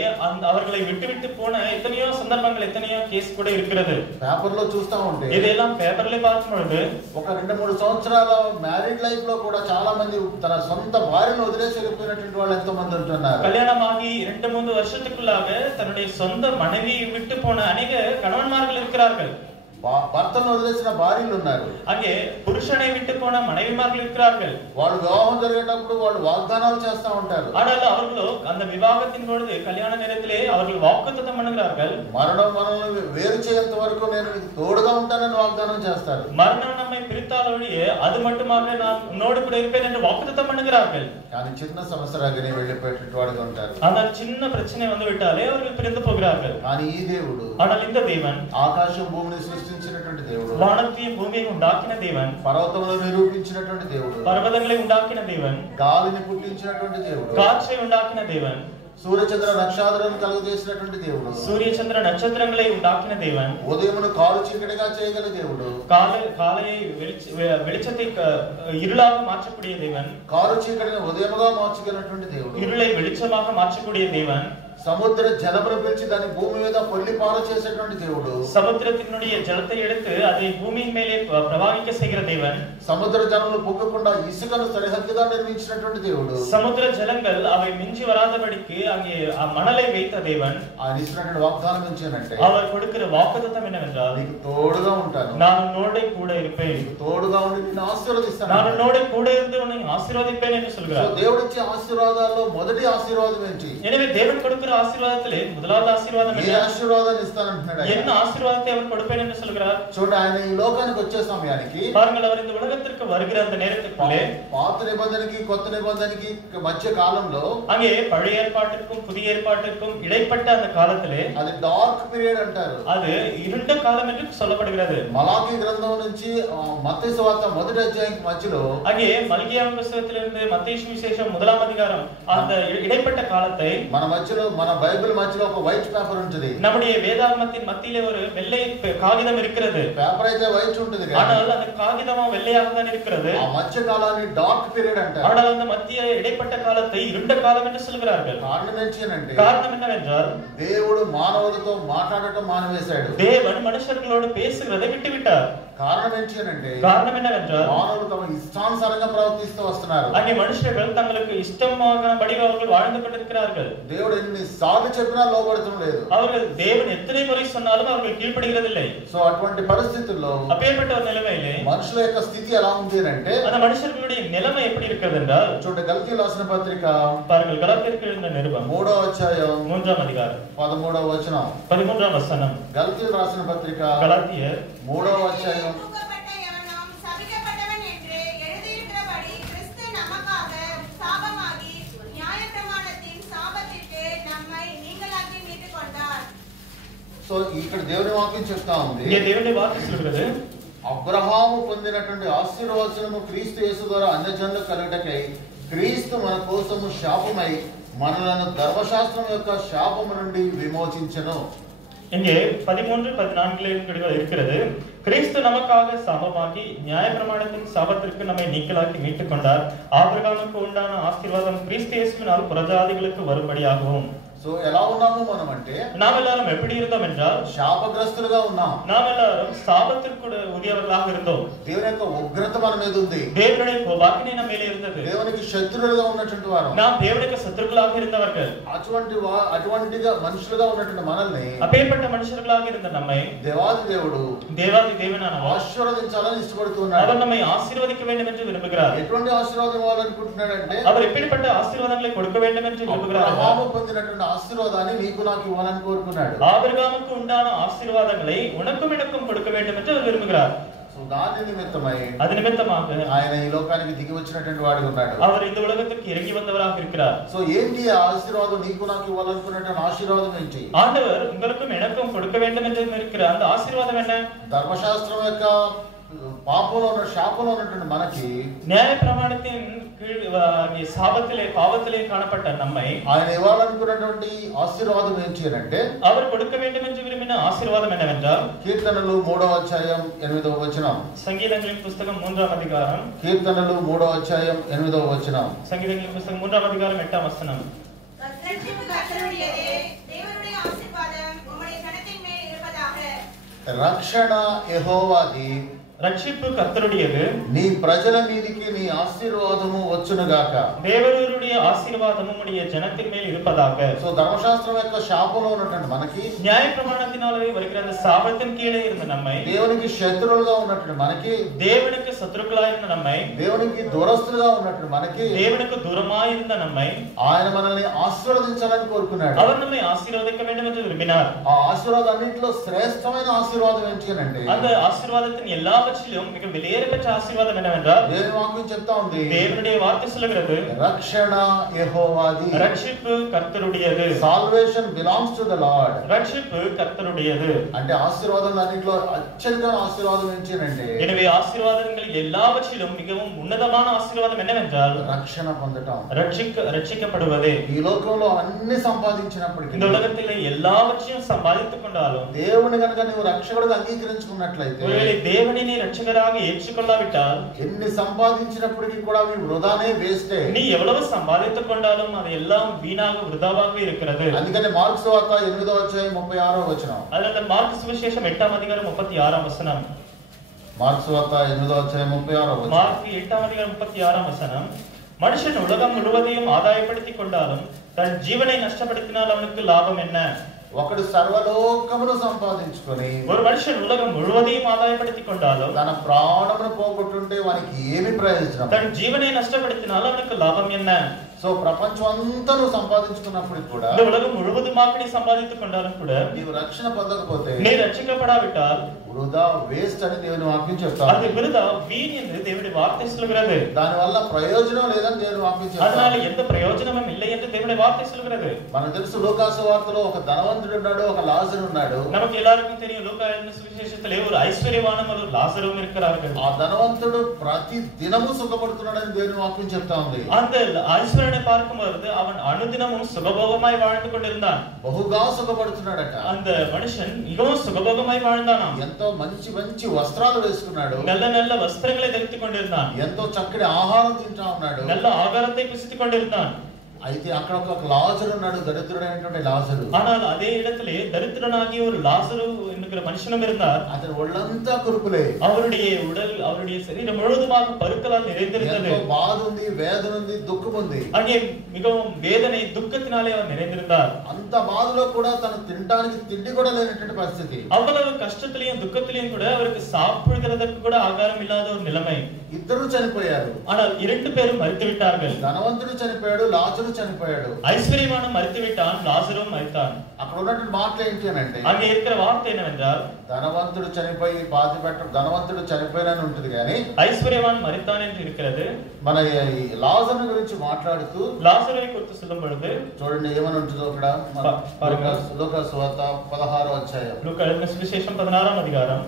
அவர்களை விட்டு விட்டு போன எத்தனையோ சந்தர்ப்பங்கள், எத்தனையோ கேஸ் கூட இருக்கிறது. పేపర్ లో చూస్తా ఉంటే இதெல்லாம் பேப்பர்ல பார்க்கும் பொழுது ఒక 2-3 సంవత్సరాల మ్యారీడ్ లైఫ్ లో కూడా చాలా మంది తన సొంత భార్యను వదిలేసి వెళ్ళిపోయినటువంటి వాళ్ళు ఎంతో మంది ఉంటున్నారు. கல்யாணமாகி 2-3 வருஷத்துக்குள்ளாக தன்னுடைய சொந்த மனைவியை விட்டு போன அநேக கணவன்மார்கள் இருக்கிறார்கள். భర్తను వదిలేసిన భార్యలు ఉన్నారు. அங்கே புருஷனை விட்டு போன மனைவிமார்கள் இருக்கிறார்கள். వాళ్ళు వివాహం జరిగేటప్పుడు వాళ్ళు వాగ్దానాలు చేస్తా ఉంటారు. ஆனால் அவர்களோ அந்த விவாகத்தின் பொழுது கல்யாண நேரத்திலே அவர்கள் வாக்குத்தத்தம் பண்ணுகிறார்கள். మరణం మనల్ని వేరు చేయేంత వరకు నేను నీకు తోడుగా ఉంటానని వాగ్దానం చేస్తారు. மரணம் நம்மை பிரித்தால் ஒழிய அது மட்டுமாக நான் உன்னோடு கூட இருப்பேன் என்று வாக்குத்தத்தம் பண்ணுகிறார்கள். కానీ చిన్న సమస్య రాగానే వెళ్ళిపోయేటటువంటి వాడుగా ఉంటారు. ஆனால் சின்ன பிரச்சனை வந்து விட்டாலே அவர்கள் பிரிந்து போகிறார்கள். కానీ ఈ దేవుడు, ஆனால் இந்த தேவன் ఆకాశం భూమిని సృష్టించినటువంటి దేవుడు, வானத்தையும் பூமியையும் உண்டாக்கின தேவன், పర్వతములను నిరూపించినటువంటి దేవుడు, பர்வதங்களை உண்டாக்கின தேவன், గాలిని పుట్టించినటువంటి దేవుడు, காற்றை உண்டாக்கின தேவன், సూర్యచంద్ర నక్షత్రాలను కలుగజేసినటువంటి దేవుడు, சூரிய சந்திர நட்சத்திரங்களை உண்டாக்கின தேவன், ఉదయమును కారు చీకటిగా చేయగల దేవుడు, காலையை வெளிச்சத்தை இருளாக மாற்றக்கூடிய தேவன், కారు చీకటిని ఉదయముగా మార్చగలిగినటువంటి దేవుడు, இருளை வெளிச்சமாக மாற்றக்கூடிய தேவன், సముద్ర జలమును పిలిచి దాని భూమి మీద పొల్లిపార చేసేటువంటి దేవుడు, சமுத்திரத்தினுடைய ஜலத்தை எடுத்து அதை பூமியின் மேலே பிரவாகிக்க செய்கிற தேவன், సముద్ర జలములు పొక్కకుండా ఇసుకను సరిహద్దుగా నిర్మించినటువంటి దేవుడు, సముద్ర జలంகள் అவை మించి వరాதபடிக்கு அங்கே மணலை வைத்த தேவன். ఆయన ఇచ్చినటువంటి వాగ్దానం ఏంటంటే, அவர் கொடுக்கிற வாக்குத்தத்தம் என்னவென்றால், నీకు తోడుగా ఉంటాను, நான் உன்னோட கூட இருப்பேன், నీకు తోడుగా ఉండి నిన్ను ఆశీర్వదిస్తాను, நான் உன்னோட கூட இருந்து உன்னை ஆசீர்வதிப்பேன் என்று சொல்கிறார். దేవుడు ఇచ్చే ఆశీర్వాదాల్లో మొదటి ఆశీర్వాదం ఏంటి? எனவே தேவன் கொடுக்கிற ஆசீர்வாதத்திலே முதலாவது ஆசீர்வாதம் ఏ ఆశీర్వాదాన్ని ఇస్తానంటున్నాడు? என்ன ఆశీర్వాదத்தை அவர் கொடுப்பேன் என்று சொல்கிறார். చూడండి, ఆయన ఈ లోకానికి వచ్చే సమయానికి, பாருங்கள், அவர் இந்த உலகத்திற்கு வருகிற அந்த நேரத்துக்குள்ளே, పాత నిబంధనకి కొత్త నిబంధనకి మధ్య కాలంలో, அங்கே பழைய ஏற்பாட்டிற்கும் புதிய ஏற்பாட்டிற்கும் இடைப்பட்ட அந்த காலத்திலே, అది డార్క్ పీరియడ్ అంటారు, அது இருண்ட காலம் என்று சொல்லப்படுகிறது. మలాకి గ్రంథం నుంచి మత్తయి సువార్త మొదటి అధ్యాయం మధ్యలో, அங்கே மல்கியா புத்தகத்திலிருந்து மத்தேயு சுவிசேஷம் 1ஆம் அதிகாரம் அந்த இடைப்பட்ட காலத்தை, మన మధ్యలో, మన బైబిల్ మధ్యలో ఒక వైట్ పేపర్ ఉంటుంది. நம்முடைய வேதாகமத்தின் மத்தியிலே ஒரு வெள்ளை காகிதம் இருக்கிறது. పేపర్ అయితే వైట్ ఉంటుంది, ஆனால் அந்த காகிதமும் வெள்ளையாக தான் இருக்கிறது. ఆ మధ్య కాలాన్ని డార్క్ పీరియడ్ అంటారు. ஆனால் அந்த மத்திய இடைப்பட்ட காலத்தை இருண்ட காலம் என்று சொல்கிறார்கள். కారణం ఏంటంటే, காரணம் என்னவென்றால், దేవుడు మానవులతో మాట్లాడటం మానేశాడు. தேவன் மனுஷர்களோடு பேசுகிறதை விட்டுவிட்டார். కారణం ఏంటంటే, காரணம் என்னவென்றால், మానవులు తమ ఇష్టానుసారంగా ప్రవర్తిస్తూ వస్తున్నారు. அங்கே மனுஷர்கள் தங்களுக்கு இஷ்டமானபடி அவர்கள் வாழ்ந்து கொண்டிருக்கிறார்கள். దేవుడు ఎన్నిసార్లు చెప్పినా లోబడటం లేదు. அவர்கள் தேவன் எத்தனை முறை சொன்னாலும் அவர்கள் கீழ்ப்படுகிறதில்லை. సో అటువంటి పరిస్థితుల్లో அப்பேற்பட்ட ஒரு நிலைமையிலே మనుషుల యొక్క స్థితి ఎలా ఉంది అంటే, அந்த மனுஷர்களுடைய நிலைமை எப்படி இருக்கிறது என்றால், చూడండి, గలతీయులకు రాసిన పత్రిక பாருங்கள், கலாத்தியருக்கு எழுதின நிருபம் 3వ అధ్యాయం 3ஆம் அதிகாரம் 13వ వచనం. 13ஆம் வசனம். గలతీయులకు రాసిన పత్రిక கலாத்தியர் 3వ అధ్యాయం தூக்கப்பட்ட எவனும் சபிக்கப்பட்டவன் என்று எழுதியிருக்கிறபடி கிறிஸ்து நமக்காக சாபமாகி நியாயப்பிரமாணத்தின் சாபத்திற்கு நம்மை நீங்களாக்கி மீட்டுக் கொண்டார். సో ఇక్కడ దేవుని వాక్యం చెప్తా ఉంది, இங்கே தேவனுடைய வார்த்தை சொல்கிறது, అబ్రహాము పొందినటువంటి ఆశీర్వచనము క్రీస్తు యేసు ద్వారా అన్యజనులకు కలుగుటకై క్రీస్తు మన కోసము శాపమై మనలను ధర్మశాస్త్రం యొక్క శాపము నుండి విమోచించెను. இங்கே 13-14 இருக்கிறது. கிறிஸ்து நமக்காக சாபமாகி நியாயப்பிரமாணத்தின் சாபத்திற்கு நம்மை நீங்களாக்கி மீட்டுக் கொண்டார். ஆபிரகாமுக்கு உண்டான ஆசீர்வாதம் கிறிஸ்து இயேசுவினால் புறஜாதிகளுக்கு வரும்படியாகவும். సో ఎలా ఉన్నాము మనం అంటే, நாம் எல்லாரும் எப்படி இருந்தோம் என்றால், శాపగ్రస్తులుగా ఉన్నాం. நாம் எல்லாரும் சாபத்திற்கு உரியவர்களாக இருந்தோம். దేవుని యొక్క ఉగ్రత మన మీద ఉంది. தேவனுடைய கோபாக்கினை நம்ம மேலே இருந்தது. దేవునికి శత్రువులుగా ఉన్నటువంటి వారు, நாம் தேவனுக்கு சத்துருக்களாக இருந்தவர்கள். అటువంటిగా మనుషులుగా ఉన్నటువంటి మనల్ని அப்பேற்பட்ட மனுஷர்களாக இருந்த நம்மை దేవాది దేవుడు தேவாதி தேவனானவர் ఆశీర్వదించాలని ఇష్టపడుతున్నాడు. அவர் நம்மை ஆசீர்வதிக்க வேண்டும் என்று விரும்புகிறார். ఎటువంటి ఆశీర్వాదం ఇవ్వాలనుకుంటున్నాడంటే, அவர் எப்படிப்பட்ட ஆசீர்வாதங்களை கொடுக்க வேண்டும் என்று விரும்புகிறார். అబ్రహాము పొందినటువంటి ఆశీర్వాదాన్ని నీకు నాకు ఇవ్వాలని కోరుకున్నాడు. ஆபிரகாமுக்கு உண்டான ஆசீர்வாதங்களை உனக்கும் எனக்கும் கொடுக்க வேண்டும் என்று அவர் விரும்புகிறார். సో సో దాని నిమిత్తమై அது நிமித்தமாக ఆయన ఈ లోకానికి దిగి వచ్చినటువంటి వాడిగా ఉన్నాడు. அவர் இந்த உலகத்துக்கு இறங்கி வந்தவராக இருக்கிறார். సో ఏంటి ఆ ఆశీర్వాదం, నీకు నాకు ఇవ్వాలనుకున్నటువంటి ఆశీర్వాదం ఏంటి? ஆண்டவர் உங்களுக்கும் எனக்கும் கொடுக்க வேண்டும் என்று இருக்கிற அந்த ஆசீர்வாதம் என்ன? ధర్మశాస్త్రం యొక్క పాపంలో ఉన్న శాపంలో ఉన్నటువంటి మనకి న్యాయ ప్రమాణத்தின் கீழ் பாவத்திலே காணப்பட்ட நம்மை ఆయన ఇవ్వాలనుకున్నటువంటి ఆశీర్వాదం ఏంటి అంటే, அவர் கொடுக்க வேண்டும் என்று விரும்பின ஆசீர்வாதம் என்னவென்றால், కీర్తనలు 3వ అధ్యాయం 8వ వచనం. సంగీతங்களின் పుస్తకం 3వ అధ్యాయం. కీర్తనలు 3వ అధ్యాయం 8వ వచనం. సంగీతங்களின் పుస్తకం 3వ అధ్యాయం 8వ వచనం. రక్షణ యెహోవాది, ரட்சிப்பு கர்த்தருடையது, నీ ప్రజల మీదికి నీ ఆశీర్వాదము వచ్చునుగాక. தேவருடைய ஆசீர்வாதம் உம்முடைய ஜனத்தின் மேல் இருப்பதாக. సో ధర్మశాస్త్రం యొక్క శాపంలో ఉన్నటువంటి మనకి, న్యాయ ప్రమాణத்தினாலே வருகிற அந்த சாபத்தின் கீழே இருந்த நம்மை, దేవునికి శత్రువులుగా ఉన్నటువంటి మనకి, தேவனுக்கு சத்துருக்களாய் இருந்த நம்மை, దేవునికి దూరస్తులుగా ఉన్నటువంటి మనకి, தேவனுக்கு தூரமாய் இருந்த நம்மை ఆయన మనల్ని ఆశీర్వదించాలని కోరుకున్నాడు. அவர் நம்மை ஆசீர்வதிக்க வேண்டும் என்று விரும்பினார். ఆ ఆశీర్వాదం అన్నింటిలో శ్రేష్టమైన ఆశీర్వాదం ఏంటి అంటే, அந்த ஆசீர்வாதத்தின் எல்லாவற்றிலும் மிக விலையேறப்பெற்ற ஆசீர்வாதம் என்னவென்றால், దేవుని వాక్యం చెప్తా ఉంది, தேவனுடைய வார்த்தை சொல்லுகிறது, రక్షణ యెహోవాది, ரட்சிப்பு கர்த்தருடையது. Salvation belongs to the Lord. ரட்சிப்பு கர்த்தருடையது. అంటే ఆశీర్వాదం అన్నింటిలో అత్యధికమైన ఆశీర్వాదం ఏంటి అంటే, எனவே ஆசீர்வாதங்கள் எல்லாவற்றிலும் மிகவும் உன்னதமான ஆசீர்வாதம் என்னவென்றால், రక్షణ పొందటం. ரட்சிக்கப்படுவதே. ఈ లోకంలో అన్ని సంపాదించినప్పటికీ, இந்த உலகத்திலே எல்லாவற்றையும் சம்பாதித்துக் கொண்டாலும், దేవుని కనుక నువ్వు రక్షకుడిగా అంగీకరించుకున్నట్లయితే, ஒருவேளை தேவனை நீ ரட்சகராக ஏற்றுக்கொள்ளாவிட்டால், ఎన్ని సంపాదించినప్పటికీ కూడా అవి వృధానే, వేస్టే. நீ எவ்வளவு சம்பாதித்துக் கொண்டாலும் அது எல்லாம் வீணாக விருதாவாக இருக்கிறது. అందుకని మార్కు సువార్త 8వ అధ్యాయం 36వ వచనం. அதனால மார்க்கு சுவிசேஷம் 8ஆம் அதிகாரம் 36ஆம் வசனம். మార్కు సువార్త 8వ అధ్యాయం 36వ వచనం. மார்க்கு 8ஆம் அதிகாரம் 36ஆம் வசனம். மனுஷன் உலகம் முழுவதையும் ஆதாயப்படுத்திக் கொண்டாலும் தன் ஜீவனை நஷ்டப்படுத்தினால் அவனுக்கு லாபம் என்ன? ఒకడు సర్వలోకమును సంపాదించుకొని, ஒரு மனுஷன் உலகம் முழுவதையும் ஆதாயப்படுத்திக் கொண்டாலும் తన ప్రాణమును పోగొట్టుంటే వానికి ఏమి ప్రయోజనం? தன் ஜீவனை நஷ்டப்படுத்தினால் அவனுக்கு லாபம் என்ன? సో ప్రపంచం అంతా నువ్వు సంపాదించుకున్నప్పటికి కూడా, இந்த உலகம் முழுவதுமாக நீ சம்பாதித்துக் கொண்டாலும் கூட, నీవు రక్షణ పొందకపోతే நீ ரட்சிக்கப்படாவிட்டால் వృధా, వేస్ట్ అని దేవుని వాక్యం அது చెప్తాడు. விருதா, வீண் என்று தேவனுடைய வார்த்தை சொல்கிறது. దాని వల్ల ప్రయోజనం లేదని దేవుని వాక్యం அதனால చెప్తాడు. எந்த பிரயோஜனமும் இல்லை என்று தேவனுடைய வார்த்தை சொல்கிறது. మనకు తెలుసు, లూకాసు వార్తలో ఒక ధనవంతుడు ఉన్నాడు, ఒక లాజరు ఉన్నాడు. நமக்கு எல்லாருக்கும் தெரியும், லூக்கா எழுதின சுவிசேஷத்திலே ஒரு ஐஸ்வர்யவானும் ஒரு லாசரும் இருக்கிறார்கள். ఆ ధనవంతుడు ప్రతి దినము సుఖపడుతున్నాడని దేవుని వాక్యం చెప్తా ఉంది. அந்த ஐஸ்வர்யனை பார்க்கும்போது அவன் அனுதினமும் சுகபோகமாய் வாழ்ந்து கொண்டிருந்தான். బహుగా సుఖపడుతున్నాడట. அந்த மனுஷன் மிகவும் சுகபோகமாய் வாழ்ந்தானாம். ఎంతో మంచి మంచి వస్త్రాలు వేసుకున్నాడు, நல்ல நல்ல வஸ்திரங்களை தரித்துக் கொண்டிருந்தான், ఎంతో చక్కటి ఆహారం తింటా ఉన్నాడు. நல்ல ஆகாரத்தை புசித்துக் கொண்டிருந்தான். అయితే అక్కడ ఒక లాజరు ఉన్నాడు, దరిద్రుడైనటువంటి లాజరు. ஆனால் அதே இடத்திலே தரித்திரனாகிய ஒரு லாசரு என்கிற மனுஷனும் இருந்தார். అతని ఒళ్ళంతా కురుపులే, அவருடைய உடல், அவருடைய சரீரம் முழுவதுமாக பருக்களால் நிறைந்திருந்தது. ఎంతో బాధ ఉంది, వేదన ఉంది, దుఃఖం ఉంది. அங்கே மிகவும் வேதனை, துக்கத்தினாலே அவர் நிறைந்திருந்தார். అంత బాధలో కూడా తను తినడానికి తిండి కూడా లేనటువంటి పరిస్థితి. அவ்வளவு கஷ்டத்திலையும் துக்கத்திலையும் கூட அவருக்கு சாப்பிடுகிறதற்கு கூட ஆகாரம் இல்லாத ஒரு நிலைமை. ఇద్దరు చనిపోయారు. ஆனால் 2 பேரும் மரித்து விட்டார்கள். ధనవంతుడు చనిపోయాడు, లాజరు చనిపోయాడు. ஐஸ்வர்யவானும் மரித்து விட்டான், லாசரும் மரித்தான். అక్కడ ఉన్నటువంటి మాటలు ఏంటి అని అంటే, அங்கே இருக்கிற வார்த்தை என்னவென்றால், ధనవంతుడు చనిపోయి పాతి పెట్ట, ధనవంతుడు చనిపోయినని ఉంటుంది కానీ, ஐஸ்வர்யவான் மரித்தான் என்று இருக்கிறது. మన ఈ లాజరు గురించి మాట్లాడుతూ லாசரை குறித்து சொல்லும் பொழுது చూడండి ఏమని ఉంటుందో అక్కడ. లూకా సువార్త 16వ అధ్యాయం, லூக்கா எழுதின சுவிசேஷம் 16ஆம் அதிகாரம்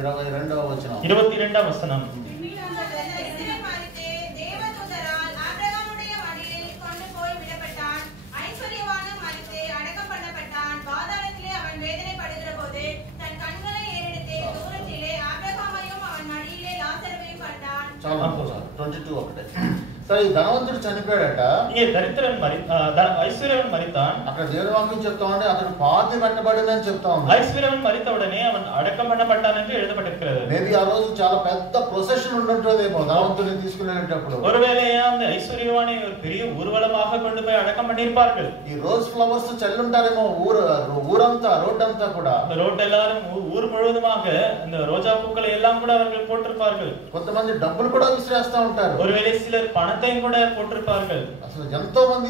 22వ వచనం. 22ஆம் வசனம். చాలా 22 ఒకటే. సరే, ఈ ధనవంతుడు చనిపోయాడట. இங்கே தரித்திரன் ஐஸ்வர்யவன் மரித்தான். అక్కడ దేవుని వాక్యం చెప్తా ఉంటే అతడు పాతి పెట్టబడిందని చెప్తా ఉంది. ஐஸ்வர்யவன் மரித்த உடனே அவன் அடக்கம் பண்ணப்பட்டான் என்று எழுதப்பட்டிருக்கிறது. మేబీ ఆ రోజు చాలా పెద్ద ప్రొసెషన్ ఉంటుందేమో ధనవంతుడిని తీసుకునేటప్పుడు. ஒருவேளை அந்த ஐஸ்வர்யவானை ஒரு பெரிய ஊர்வலமாக கொண்டு போய் அடக்கம் பண்ணியிருப்பார்கள். ఈ రోజ్ ఫ్లవర్స్ చల్లుంటారేమో ఊరంతా, రోడ్డంతా కూడా. அந்த ரோட் எல்லாரும் ஊர் முழுவதுமாக இந்த ரோஜா பூக்களை எல்லாம் கூட அவர்கள் போட்டிருப்பார்கள். కొంతమంది డబ్బులు కూడా విసిరేస్తా ఉంటారు. ஒருவேளை சிலர் பணத்தை பணத்தையும் கூட போட்டிருப்பார்கள். అసలు ఎంతో మంది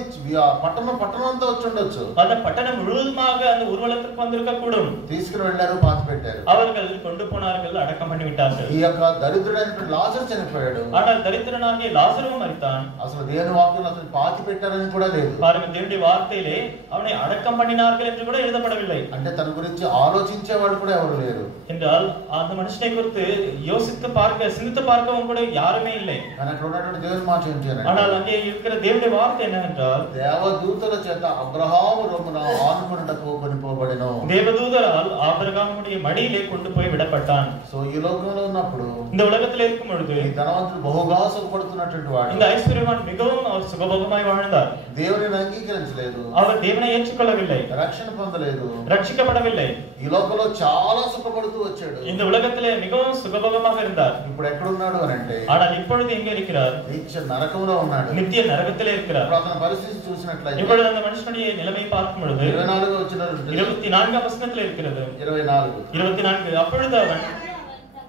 పట్టణం అంతా వచ్చి ఉండొచ్చు. அந்த பட்டணம் முழுவதுமாக அந்த ஊர்வலத்துக்கு வந்திருக்க கூடும். తీసుకుని వెళ్ళారు, పాతి పెట్టారు. அவர்கள் கொண்டு போனார்கள், அடக்கம் பண்ணி விட்டார்கள். ఈ యొక్క దరిద్రుడైనటువంటి లాజరు చనిపోయాడు. ஆனால் దరిద్రனாகிய లాజరుவும் மரித்தான். అసలు దేవుని వాక్యం అతను పాతి పెట్టారని కూడా లేదు. பாருங்க, தேவனுடைய வார்த்தையிலே அவனை அடக்கம் பண்ணினார்கள் என்று கூட எழுதப்படவில்லை. అంటే తన గురించి ఆలోచించేవాడు కూడా ఎవరు లేరు. என்றால் அந்த மனுஷனை குறித்து யோசித்து பார்க்க, சிந்தித்து பார்க்கவும் கூட யாருமே இல்லை. కానీ అక్కడ ఉన్నటువంటి దేవుని మాట ఏంటి అంటే, ஆனால் அங்கே இருக்கிற தேவனுடைய வார்த்தை என்னவென்றால், దేవదూతల చేత అబ్రహాము రొమ్మున ఆనుకొనుటకు కొనిపోబడెను. தேவதூதரால் ஆபிரகாமுடைய மடியிலே கொண்டு போய் விடப்பட்டான். సో ఈ లోకంలో ఉన్నప్పుడు, இந்த உலகத்தில் இருக்கும் பொழுது, ఈ ధనవంతుడు బహుగా సుఖపడుతున్నటువంటి వాడు, இந்த ஐஸ்வர்யவான் மிகவும் அவர் சுகபோகமாய் வாழ்ந்தார். దేవుని అంగీకరించలేదు, அவர் தேவனை ஏற்றுக்கொள்ளவில்லை, రక్షణ పొందలేదు, ரட்சிக்கப்படவில்லை. ఈ లోకంలో చాలా సుఖపడుతూ వచ్చాడు. இந்த உலகத்திலே மிகவும் சுகபோகமாக இருந்தார். ఇప్పుడు ఎక్కడున్నాడు అని అంటే, ஆனால் இப்பொழுது எங்கே இருக்கிறார்? నిత్య నరకంలో ఉన్నాడు. நித்திய நரகத்திலே இருக்கிறார். ఇప్పుడు అతని పరిస్థితి చూసినట్లయితే, இப்பொழுது அந்த మనుషనుடைய நிலைமையை பார்க்கும் பொழுது 24వ వచనం 24 వచనத்தில் இருக்கிறது. 24 24 அப்பொழுது அவன்,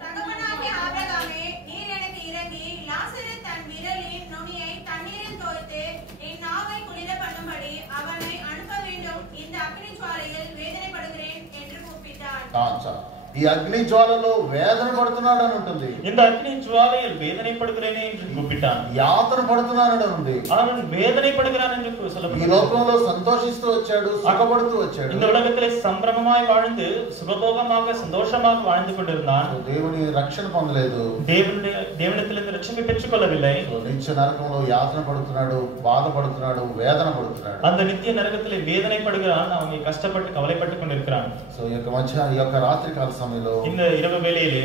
தகப்பனாகிய ஆபிரகாமே, நீர் எனக்கு இறங்கி லாசரு தன் விரலின் நுனியை தண்ணீரில் தோய்த்து என் நாவை குளிர பண்ணும்படி அவனை அனுப்ப வேண்டும். இந்த அக்கினி ஜுவாலையில் வேதனைப்படுகிறேன் என்று கூப்பிட்டான். ఈ అగ్ని జ్వాలలో వేదన పడుతున్నాడు అని ఉంటుంది. இந்த அக்னி ஜுவாலையில் வேதனைப்படுகிறேனே என்று கூப்பிட்டான். యాతన పడుతున్నాడు అని ఉంది. அவன் வேதனைப்படுகிறான் என்று ఈ சொல்லப்படுகிறது. లోకంలో సంతోషిస్తూ వచ్చాడు, సుఖపడుతూ వచ్చాడు. இந்த ఉలగத்திலே సంభ్రమమాய் வாழ்ந்து సుఖభోగமாக சந்தோஷமாக வாழ்ந்து கொண்டிருந்தான். దేవుని రక్షణ పొందలేదు, தேவனிடத்திலிருந்து ரட்சிப்பை பெற்றுக்கொள்ளவில்லை. నిత్య నరకంలో యాతన పడుతున్నాడు, బాధపడుతున్నాడు, వేదన పడుతున్నాడు. அந்த நித்திய நரகத்திலே வேதனைப்படுகிறான், அவன் கஷ்டப்பட்டு கவலைப்பட்டுக் கொண்டிருக்கிறான். సో ఈ యొక్క రాత్రి కాల సమయంలో இந்த இரவு வேளையிலே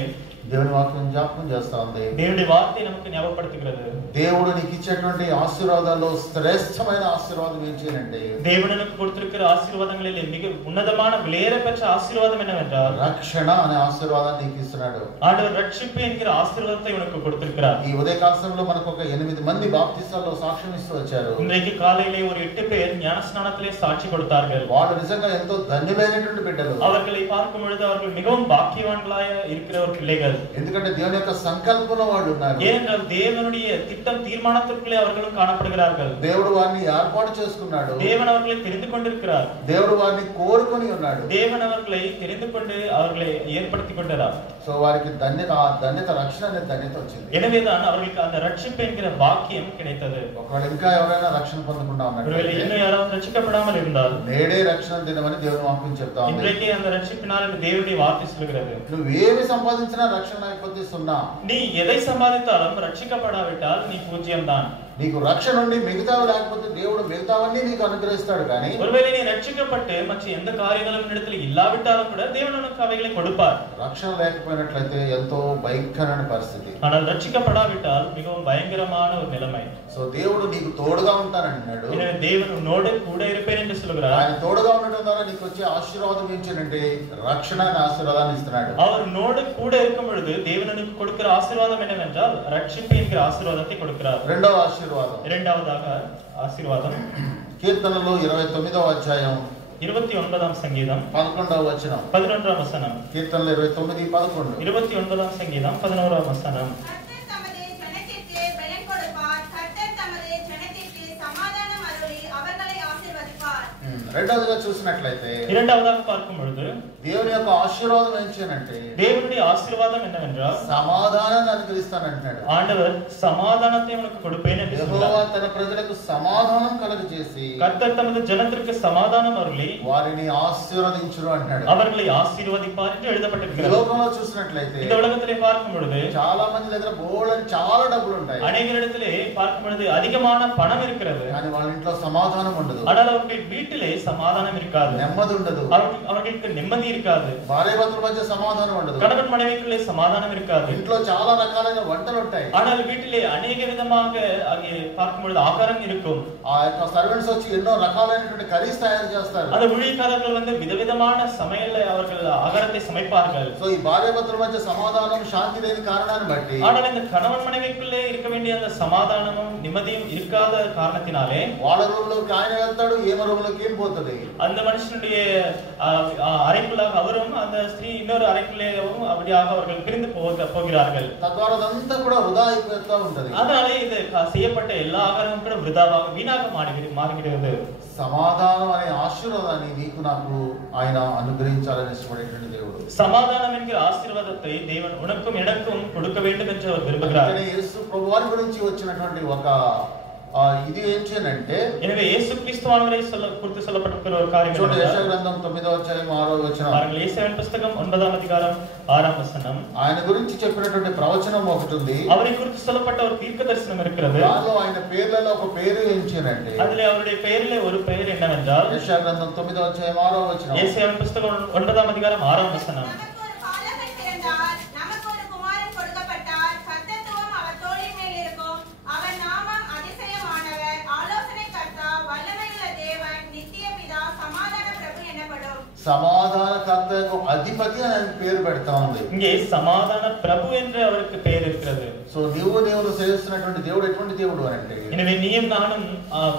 దేవుని వాక్యం జ్ఞాపకం చేస్తా ఉంది. దేవుడి వార్த்தை நமக்கு ஞாபகப்படுத்துகிறது. దేవుడు నీకు ఇచ్చేటువంటి ఆశీర్వాదాల్లో శ్రేష్టమైన ఆశీర్వాదం ఏంటంటే, దేవుడు நமக்கு கொடுத்திருக்கிற ஆசீர்வாதங்களிலே மிக உன்னதமான விலையேறப்பெற்ற ஆசீர்வாதம் என்னவென்றால், రక్షణ అనే ఆశీర్వాదాన్ని నీకు ఇస్తున్నాడు. ஆண்டவர் ரட்சிப்பு என்கிற ஆசீர்வாதத்தை உனக்கு கொடுத்திருக்கிறார். ఈ ఉదయకాల సమయంలో మనకు ఒక 8 మంది బాప్తిసాల్లో సాక్ష్యం ఇస్తూ వచ్చారు. இன்றைக்கு காலையிலே ஒரு 8 பேர் ஞானஸ்நானத்திலே சாட்சி கொடுத்தார்கள். వాళ్ళు నిజంగా ఎంతో ధన్యమైనటువంటి బిడ్డలు. அவர்களை பார்க்கும் பொழுது அவர்கள் மிகவும் பாக்கியவான்களாய் இருக்கிற ஒரு பிள்ளைகள். ఎందుకంటే దేవుని యొక్క సంకల్పంలో వాళ్ళు ఉన్నారు. ஏனென்றால் தேவனுடைய திட்டம் தீர்மானத்திற்குள்ளே அவர்களும் காணப்படுகிறார்கள். దేవుడు వారిని ఏర్పాటు చేసుకున్నాడు. தேவன் அவர்களை தெரிந்து கொண்டிருக்கிறார். దేవుడు వారిని కోరుకొని ఉన్నాడు. தேவன் அவர்களை தெரிந்து கொண்டு அவர்களை ஏற்படுத்திக் கொண்டார். సో వారికి ధన్యత రక్షణ అనే ధన్యత వచ్చింది. எனவேதான் அவர்களுக்கு அந்த ரட்சிப்பு என்கிற பாக்கியம் கிடைத்தது. ఒకవేళ ఇంకా ఎవరైనా రక్షణ పొందకుండా ஒருவேளை ఉన్నట్లయితే, இன்னும் யாராவது ரட்சிக்கப்படாமல் இருந்தால், నేడే రక్షణ దినమని దేవుని వాక్యం చెప్తా ఉంది. இன்றைக்கு அந்த ரட்சிப்பினால் என்று தேவனுடைய வார்த்தை சொல்கிறது. నువ్వేమి సంపాదించినా రక్షణ అయిపోతే సున్నా. நீ எதை சம்பாதித்தாலும் ரட்சிக்கப்படாவிட்டால் நீ பூஜ்யம் தான். నీకు రక్షణ ఉండి మిగతావి లేకపోతే దేవుడు మిగతావన్నీ నీకు అనుగ్రహిస్తాడు. కానీ ஒருவேளை நீ ரட்சிக்கப்பட்டு மற்ற எந்த காரியங்களும் இடத்துல இல்லாவிட்டாலும் கூட தேவன் உனக்கு அவைகளை கொடுப்பார். రక్షణ లేకపోయినట్లయితే ఎంతో భయంకరమైన పరిస్థితి. ஆனால் ரட்சிக்கப்படாவிட்டால் மிகவும் பயங்கரமான ஒரு நிலைமை. సో దేవుడు నీకు తోడుగా ఉంటానంటున్నాడు. எனவே தேவன் உன்னோடு கூட இருப்பேன் என்று சொல்கிறார். ఆయన తోడుగా ఉండడం ద్వారా నీకు వచ్చే ఆశీర్వాదం ఏంటంటే రక్షణ అనే ఆశీర్వాదాన్ని ఇస్తున్నాడు. அவர் உன்னோடு கூட இருக்கும் பொழுது தேவனுக்கு கொடுக்கிற ஆசீர்வாதம் என்னவென்றால் ரட்சிப்பு என்கிற ஆசீர்வாதத்தை கொடுக்கிறார். రెండవ ఆశీర్వాదం, இரண்டாவதாக ஆசீர்வாதம் కీర్తనలు 29వ అధ్యాయం 29ஆம் சங்கீதம் 11వ వచనం. 11ஆம் வசனம். కీర్తనలు 29:11. 29ஆம் சங்கீதம் 11ஆம் வசனம். கர்த்தர் தமது ஜனத்திற்கு பலன் கொடுப்பார். கர்த்தர் தமது ஜனத்திற்கு சமாதானம் அருளி அவர்களை ஆசீர்வதிப்பார். రెండవదిగా చూసినట్లయితే, இரண்டாவதாக பார்க்கும் பொழுது దేవుని యొక్క ఆశీర్వాదం ఏంటంటే தேவனுடைய ஆசீர்வாதம் என்னவென்றால் సమాధానాన్ని అనుగ్రహిస్తానంటున్నాడు. ஆண்டவர் சமாதானத்தை உனக்கு கொடுப்பேன் என்று యెహోవా சொல்கிறார். తన ప్రజలకు సమాధానం కలుగజేసి கர்த்தர் தமது ஜனத்திற்கு சமாதானம் அருளி వారిని ఆశీర్వదించును అంటున్నాడు. அவர்களை ఆశీర్వదిப்பார் என்று ఈ எழுதப்பட்டிருக்கிறது. లోకంలో చూసినట్లయితే இந்த உலகத்திலே பார்க்கும் பொழுது చాలా మంది దగ్గర బోల్డని చాలా డబ్బులు ఉంటాయి. அநேகரிடத்திலே பார்க்கும் பொழுது அதிகமான பணம் இருக்கிறது. కానీ వాళ్ళ ఇంట్లో సమాధానం ఉండదు, ஆனால் அவர்கள் வீட்டிலே சமாதானம் இருக்காது. నెమ్మది ఉండదు, அவர்களுக்கு நிம்மதி இருக்காது. భార్యాభర్తల మధ్య సమాధానం ఉండదు, கணவன் மனைவிக்குள்ளே சமாதானம் இருக்காது. ఇంట్లో చాలా రకాలైన వంటలు ఉంటాయి. ஆனால் வீட்டிலே அநேக விதமாக அங்கே பார்க்கும் பொழுது ஆகாரம் இருக்கும். ఆ యొక్క సర్వెంట్స్ వచ్చి ఎన్నో రకాలైనటువంటి కర్రీస్ తయారు చేస్తారు. அந்த ஊழியக்காரர்கள் வந்து விதவிதமான சமையல்ல அவர்கள் ஆகாரத்தை சமைப்பார்கள். సో ఈ భార్యాభర్తల మధ్య సమాధానం శాంతి లేని కారణాన్ని బట్టి, ஆனால் இந்த கணவன் மனைவிக்குள்ளே இருக்க வேண்டிய அந்த சமாதானமும் நிம்மதியும் இருக்காத காரணத்தினாலே వాళ్ళ రూమ్ లోకి ఆయన వెళ్తాడు, ఈమె రూమ్ లోకి ఈమె వెళ్ళిపోతుంది. அந்த மனுஷனுடைய அறைக்குள்ளாக அவரும் அந்த ஸ்திரீ இன்னொரு அறைக்குள்ளேயும் அப்படியாக அவர்கள் பிரிந்து போகிறார்கள். తద్వారా అదంతా కూడా వృధా అయిపోతూ ఉంటది. அதனாலே இது செய்யப்பட்ட எல்லா ஆகாரமும் கூட விருதாவாக வீணாக மாறிவிடுகிறது. సమాధానం అనే ఆశీర్వాదాన్ని నీకు నాకు ఆయన అనుగ్రహించాలని ఇష్టపడేటువంటి దేవుడు. సమాధానం என்கிற ஆசீர்வாதத்தை தேவன் உனக்கும் எனக்கும் கொடுக்க வேண்டும் என்று அவர் விரும்புகிறார். యేసు ప్రభువారి గురించి వచ్చినటువంటి ఒక ఇది ఏంటంటే எனவே இயேசு கிறிஸ்துவானவரை குறித்து சொல்லப்பட்டிருக்கிற ஒரு காரியம் చూడండి యెషయా గ్రంథం 9వ అధ్యాయం 6వ వచనం. பாருங்கள் యెషయా పుస్తకం 9వ அதிகாரம் 6వ వచనం. ఆయన గురించి చెప్పినటువంటి ప్రవచనం ఒకటి ఉంది. அவரை குறித்து சொல்லப்பட்ட ஒரு தீர்க்க தரிசனம் இருக்கிறது. దానిలో ఆయన పేర్లలో ఒక పేరు ఏంటంటే அதிலே அவருடைய பெயரிலே ஒரு பெயர் என்னவென்றால் యెషయా గ్రంథం 9వ అధ్యాయం 6వ వచనం. యెషయా పుస్తకం 9వ அதிகாரம் 6వ వచనం. సమాధానకర్తకు అధిపతి అని పేరు పెడతా ఉంది. இங்கே சமாதான பிரபு என்று அவருக்கு பெயர் இருக்கிறது. సో దేవుడు సేవిస్తున్నటువంటి దేవుడు ఎటువంటి దేవుడు అంటే எனவே நீயும் நானும்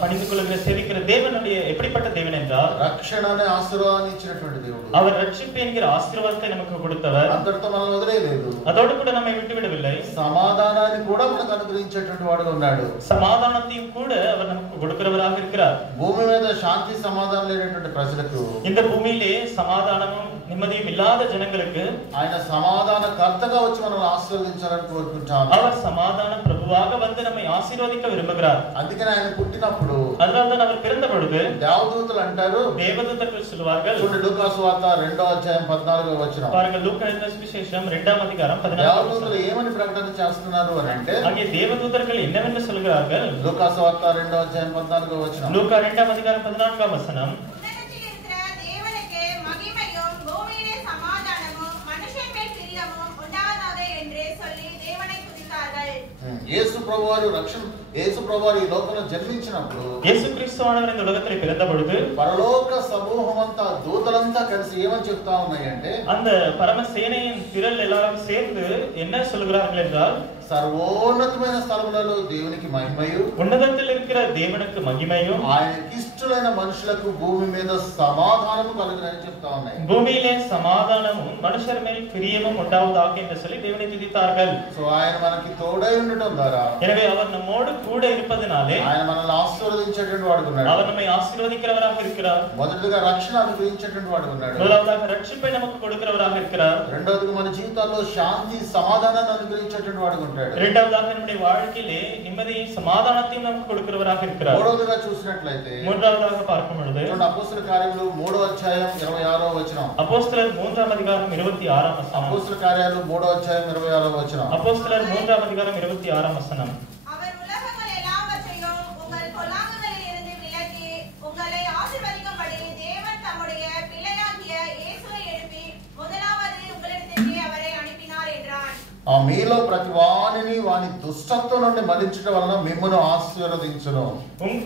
பணிந்து கொள்ளுகிற சேவிக்கிற தேவனுடைய எப்படிப்பட்ட தேவன் என்றால் రక్షణనే ఆశీర్వాదాన్ని ఇచ్చినటువంటి దేవుడు. அவர் ரட்சிப்பு என்கிற ஆசீர்வாதத்தை நமக்கு கொடுத்தவர். అంతటితో మనం వదిలేయలేదు. அதோடு கூட நம்மை விட்டுவிடவில்லை. సమాధానాన్ని కూడా మనకు అనుగ్రహించేటువంటి వాడుగా ఉన్నాడు. சமாதானத்தையும் கூட அவர் நமக்கு கொடுக்கிறவராக இருக்கிறார். భూమి మీద శాంతి సమాధానం లేనటువంటి ప్రజలకు இந்த பூமியிலே சமாதானமும் நிம்மதியும் இல்லாத ஜனங்களுக்கு ఆయన సమాధానకర్తగా వచ్చి మనల్ని ఆశీర్వదించాలని కోరుకుంటాం. அவர் சமாதான பிரபுவாக வந்து நம்மை ஆசீర్వదిக்க விரும்புகிறார். అందుకనే ఆయన పుట్టినప్పుడు அதனால்தான் அவர் பிறந்த பொழுது దేవదూతలు అంటారు, தேவதூதர்கள் சொல்வார்கள். చూడండి లూకా సువార్త 2వ అధ్యాయం 14వ వచనం. பாருங்கள் லூக்கா எழுதின சுவிசேஷம் 2వ அதிகாரம் 14వ దేవదూతలు ఏమని ప్రకటన చేస్తున్నారు అని అంటే அங்கே தேவதூதர்கள் என்னவென்று சொல்கிறார்கள். లూకా సువార్త 2వ అధ్యాయం 14వ వచనం. லூக்கா 2వ அதிகாரம் 14వ வசனம். యేసు ప్రభువారు యేసు ప్రభువారు ఈ లోకంలో జన్మించినప్పుడు యేసు క్రీస్తువానவர் இந்த உலகத்தில் பிறந்த பொழுது పరలోక సమూహమంతా దూతలంతా కలిసి ఏమని చెప్తా ఉన్నాయంటే அந்த பரம சேனையின் திரள் எல்லாரும் சேர்ந்து என்ன சொல்கிறார்கள் என்றால் సర్వోన్నతమైన స్థలములలో దేవునికి మహిమయు ఉన్నతத்தில் இருக்கிற దేవునికి మహిమయు ఆయనకి ఇష్టమైన మనుషులకు భూమి మీద సమాధానము కలుగునని చెప్తా ఉన్నాయి. భూమిயிலே సమాధానము మనుషుల மேல் பிரியமும் உண்டாவதாக என்று சொல்லி தேவனை துதித்தார்கள். సో ఆయన మనకి తోడై ఉండటం ద్వారా எனவே அவர் நம்மோடு கூட இருப்பதனாலே ఆయన మనల్ని ఆశీర్వదించేటువంటి వాడు ఉన్నాడు. அவர் நம்மை ஆசீர்வதிக்கிறவராக இருக்கிறார். మొదటిగా రక్షణ అనుగ్రహించేటువంటి వాడు ఉన్నాడు. முதலாவதாக ரட்சிப்பை நமக்கு கொடுக்கிறவராக இருக்கிறார். రెండవదిగా మన జీవితాల్లో శాంతి సమాధానాన్ని అనుగ్రహించేటువంటి వాడు ఉంటాడు. இரண்டாவதாக நம்முடைய வாழ்க்கையிலே நிம்மதியையும் சமாதானத்தையும் நமக்கு கொடுக்கிறவராக இருக்கிறார். మూడవదిగా చూసినట్లయితే மூன்றாவதாக பார்க்கும் பொழுது అపోస్తల కార్యములు 3వ అధ్యాయం 26వ వచనం. அப்போஸ்தலர் 3వ அதிகாரம் 26వ வசனம். అపోస్తల కార్యాలు 3వ అధ్యాయం 26వ వచనం. அப்போஸ்தலர் 3వ அதிகாரம் 26వ வசனம். அவர் உலகங்கள் எல்லாவற்றையும் உங்கள் பொல்லாங்குகளில் இருந்து விலக்கி உங்களை ஆசீர்வதிக்கும்படி தேவன் தம்முடைய பிள்ளையாகிய இயேசுவை எழுப்பி முதலாவது உங்களிடத்திற்கு அவரை அனுப்பினார் என்றார். మీలో ప్రతి వానిని వాని దుష్టత్వం నుండి మలించడం వలన మిమ్మును ఆశీర్వదించును.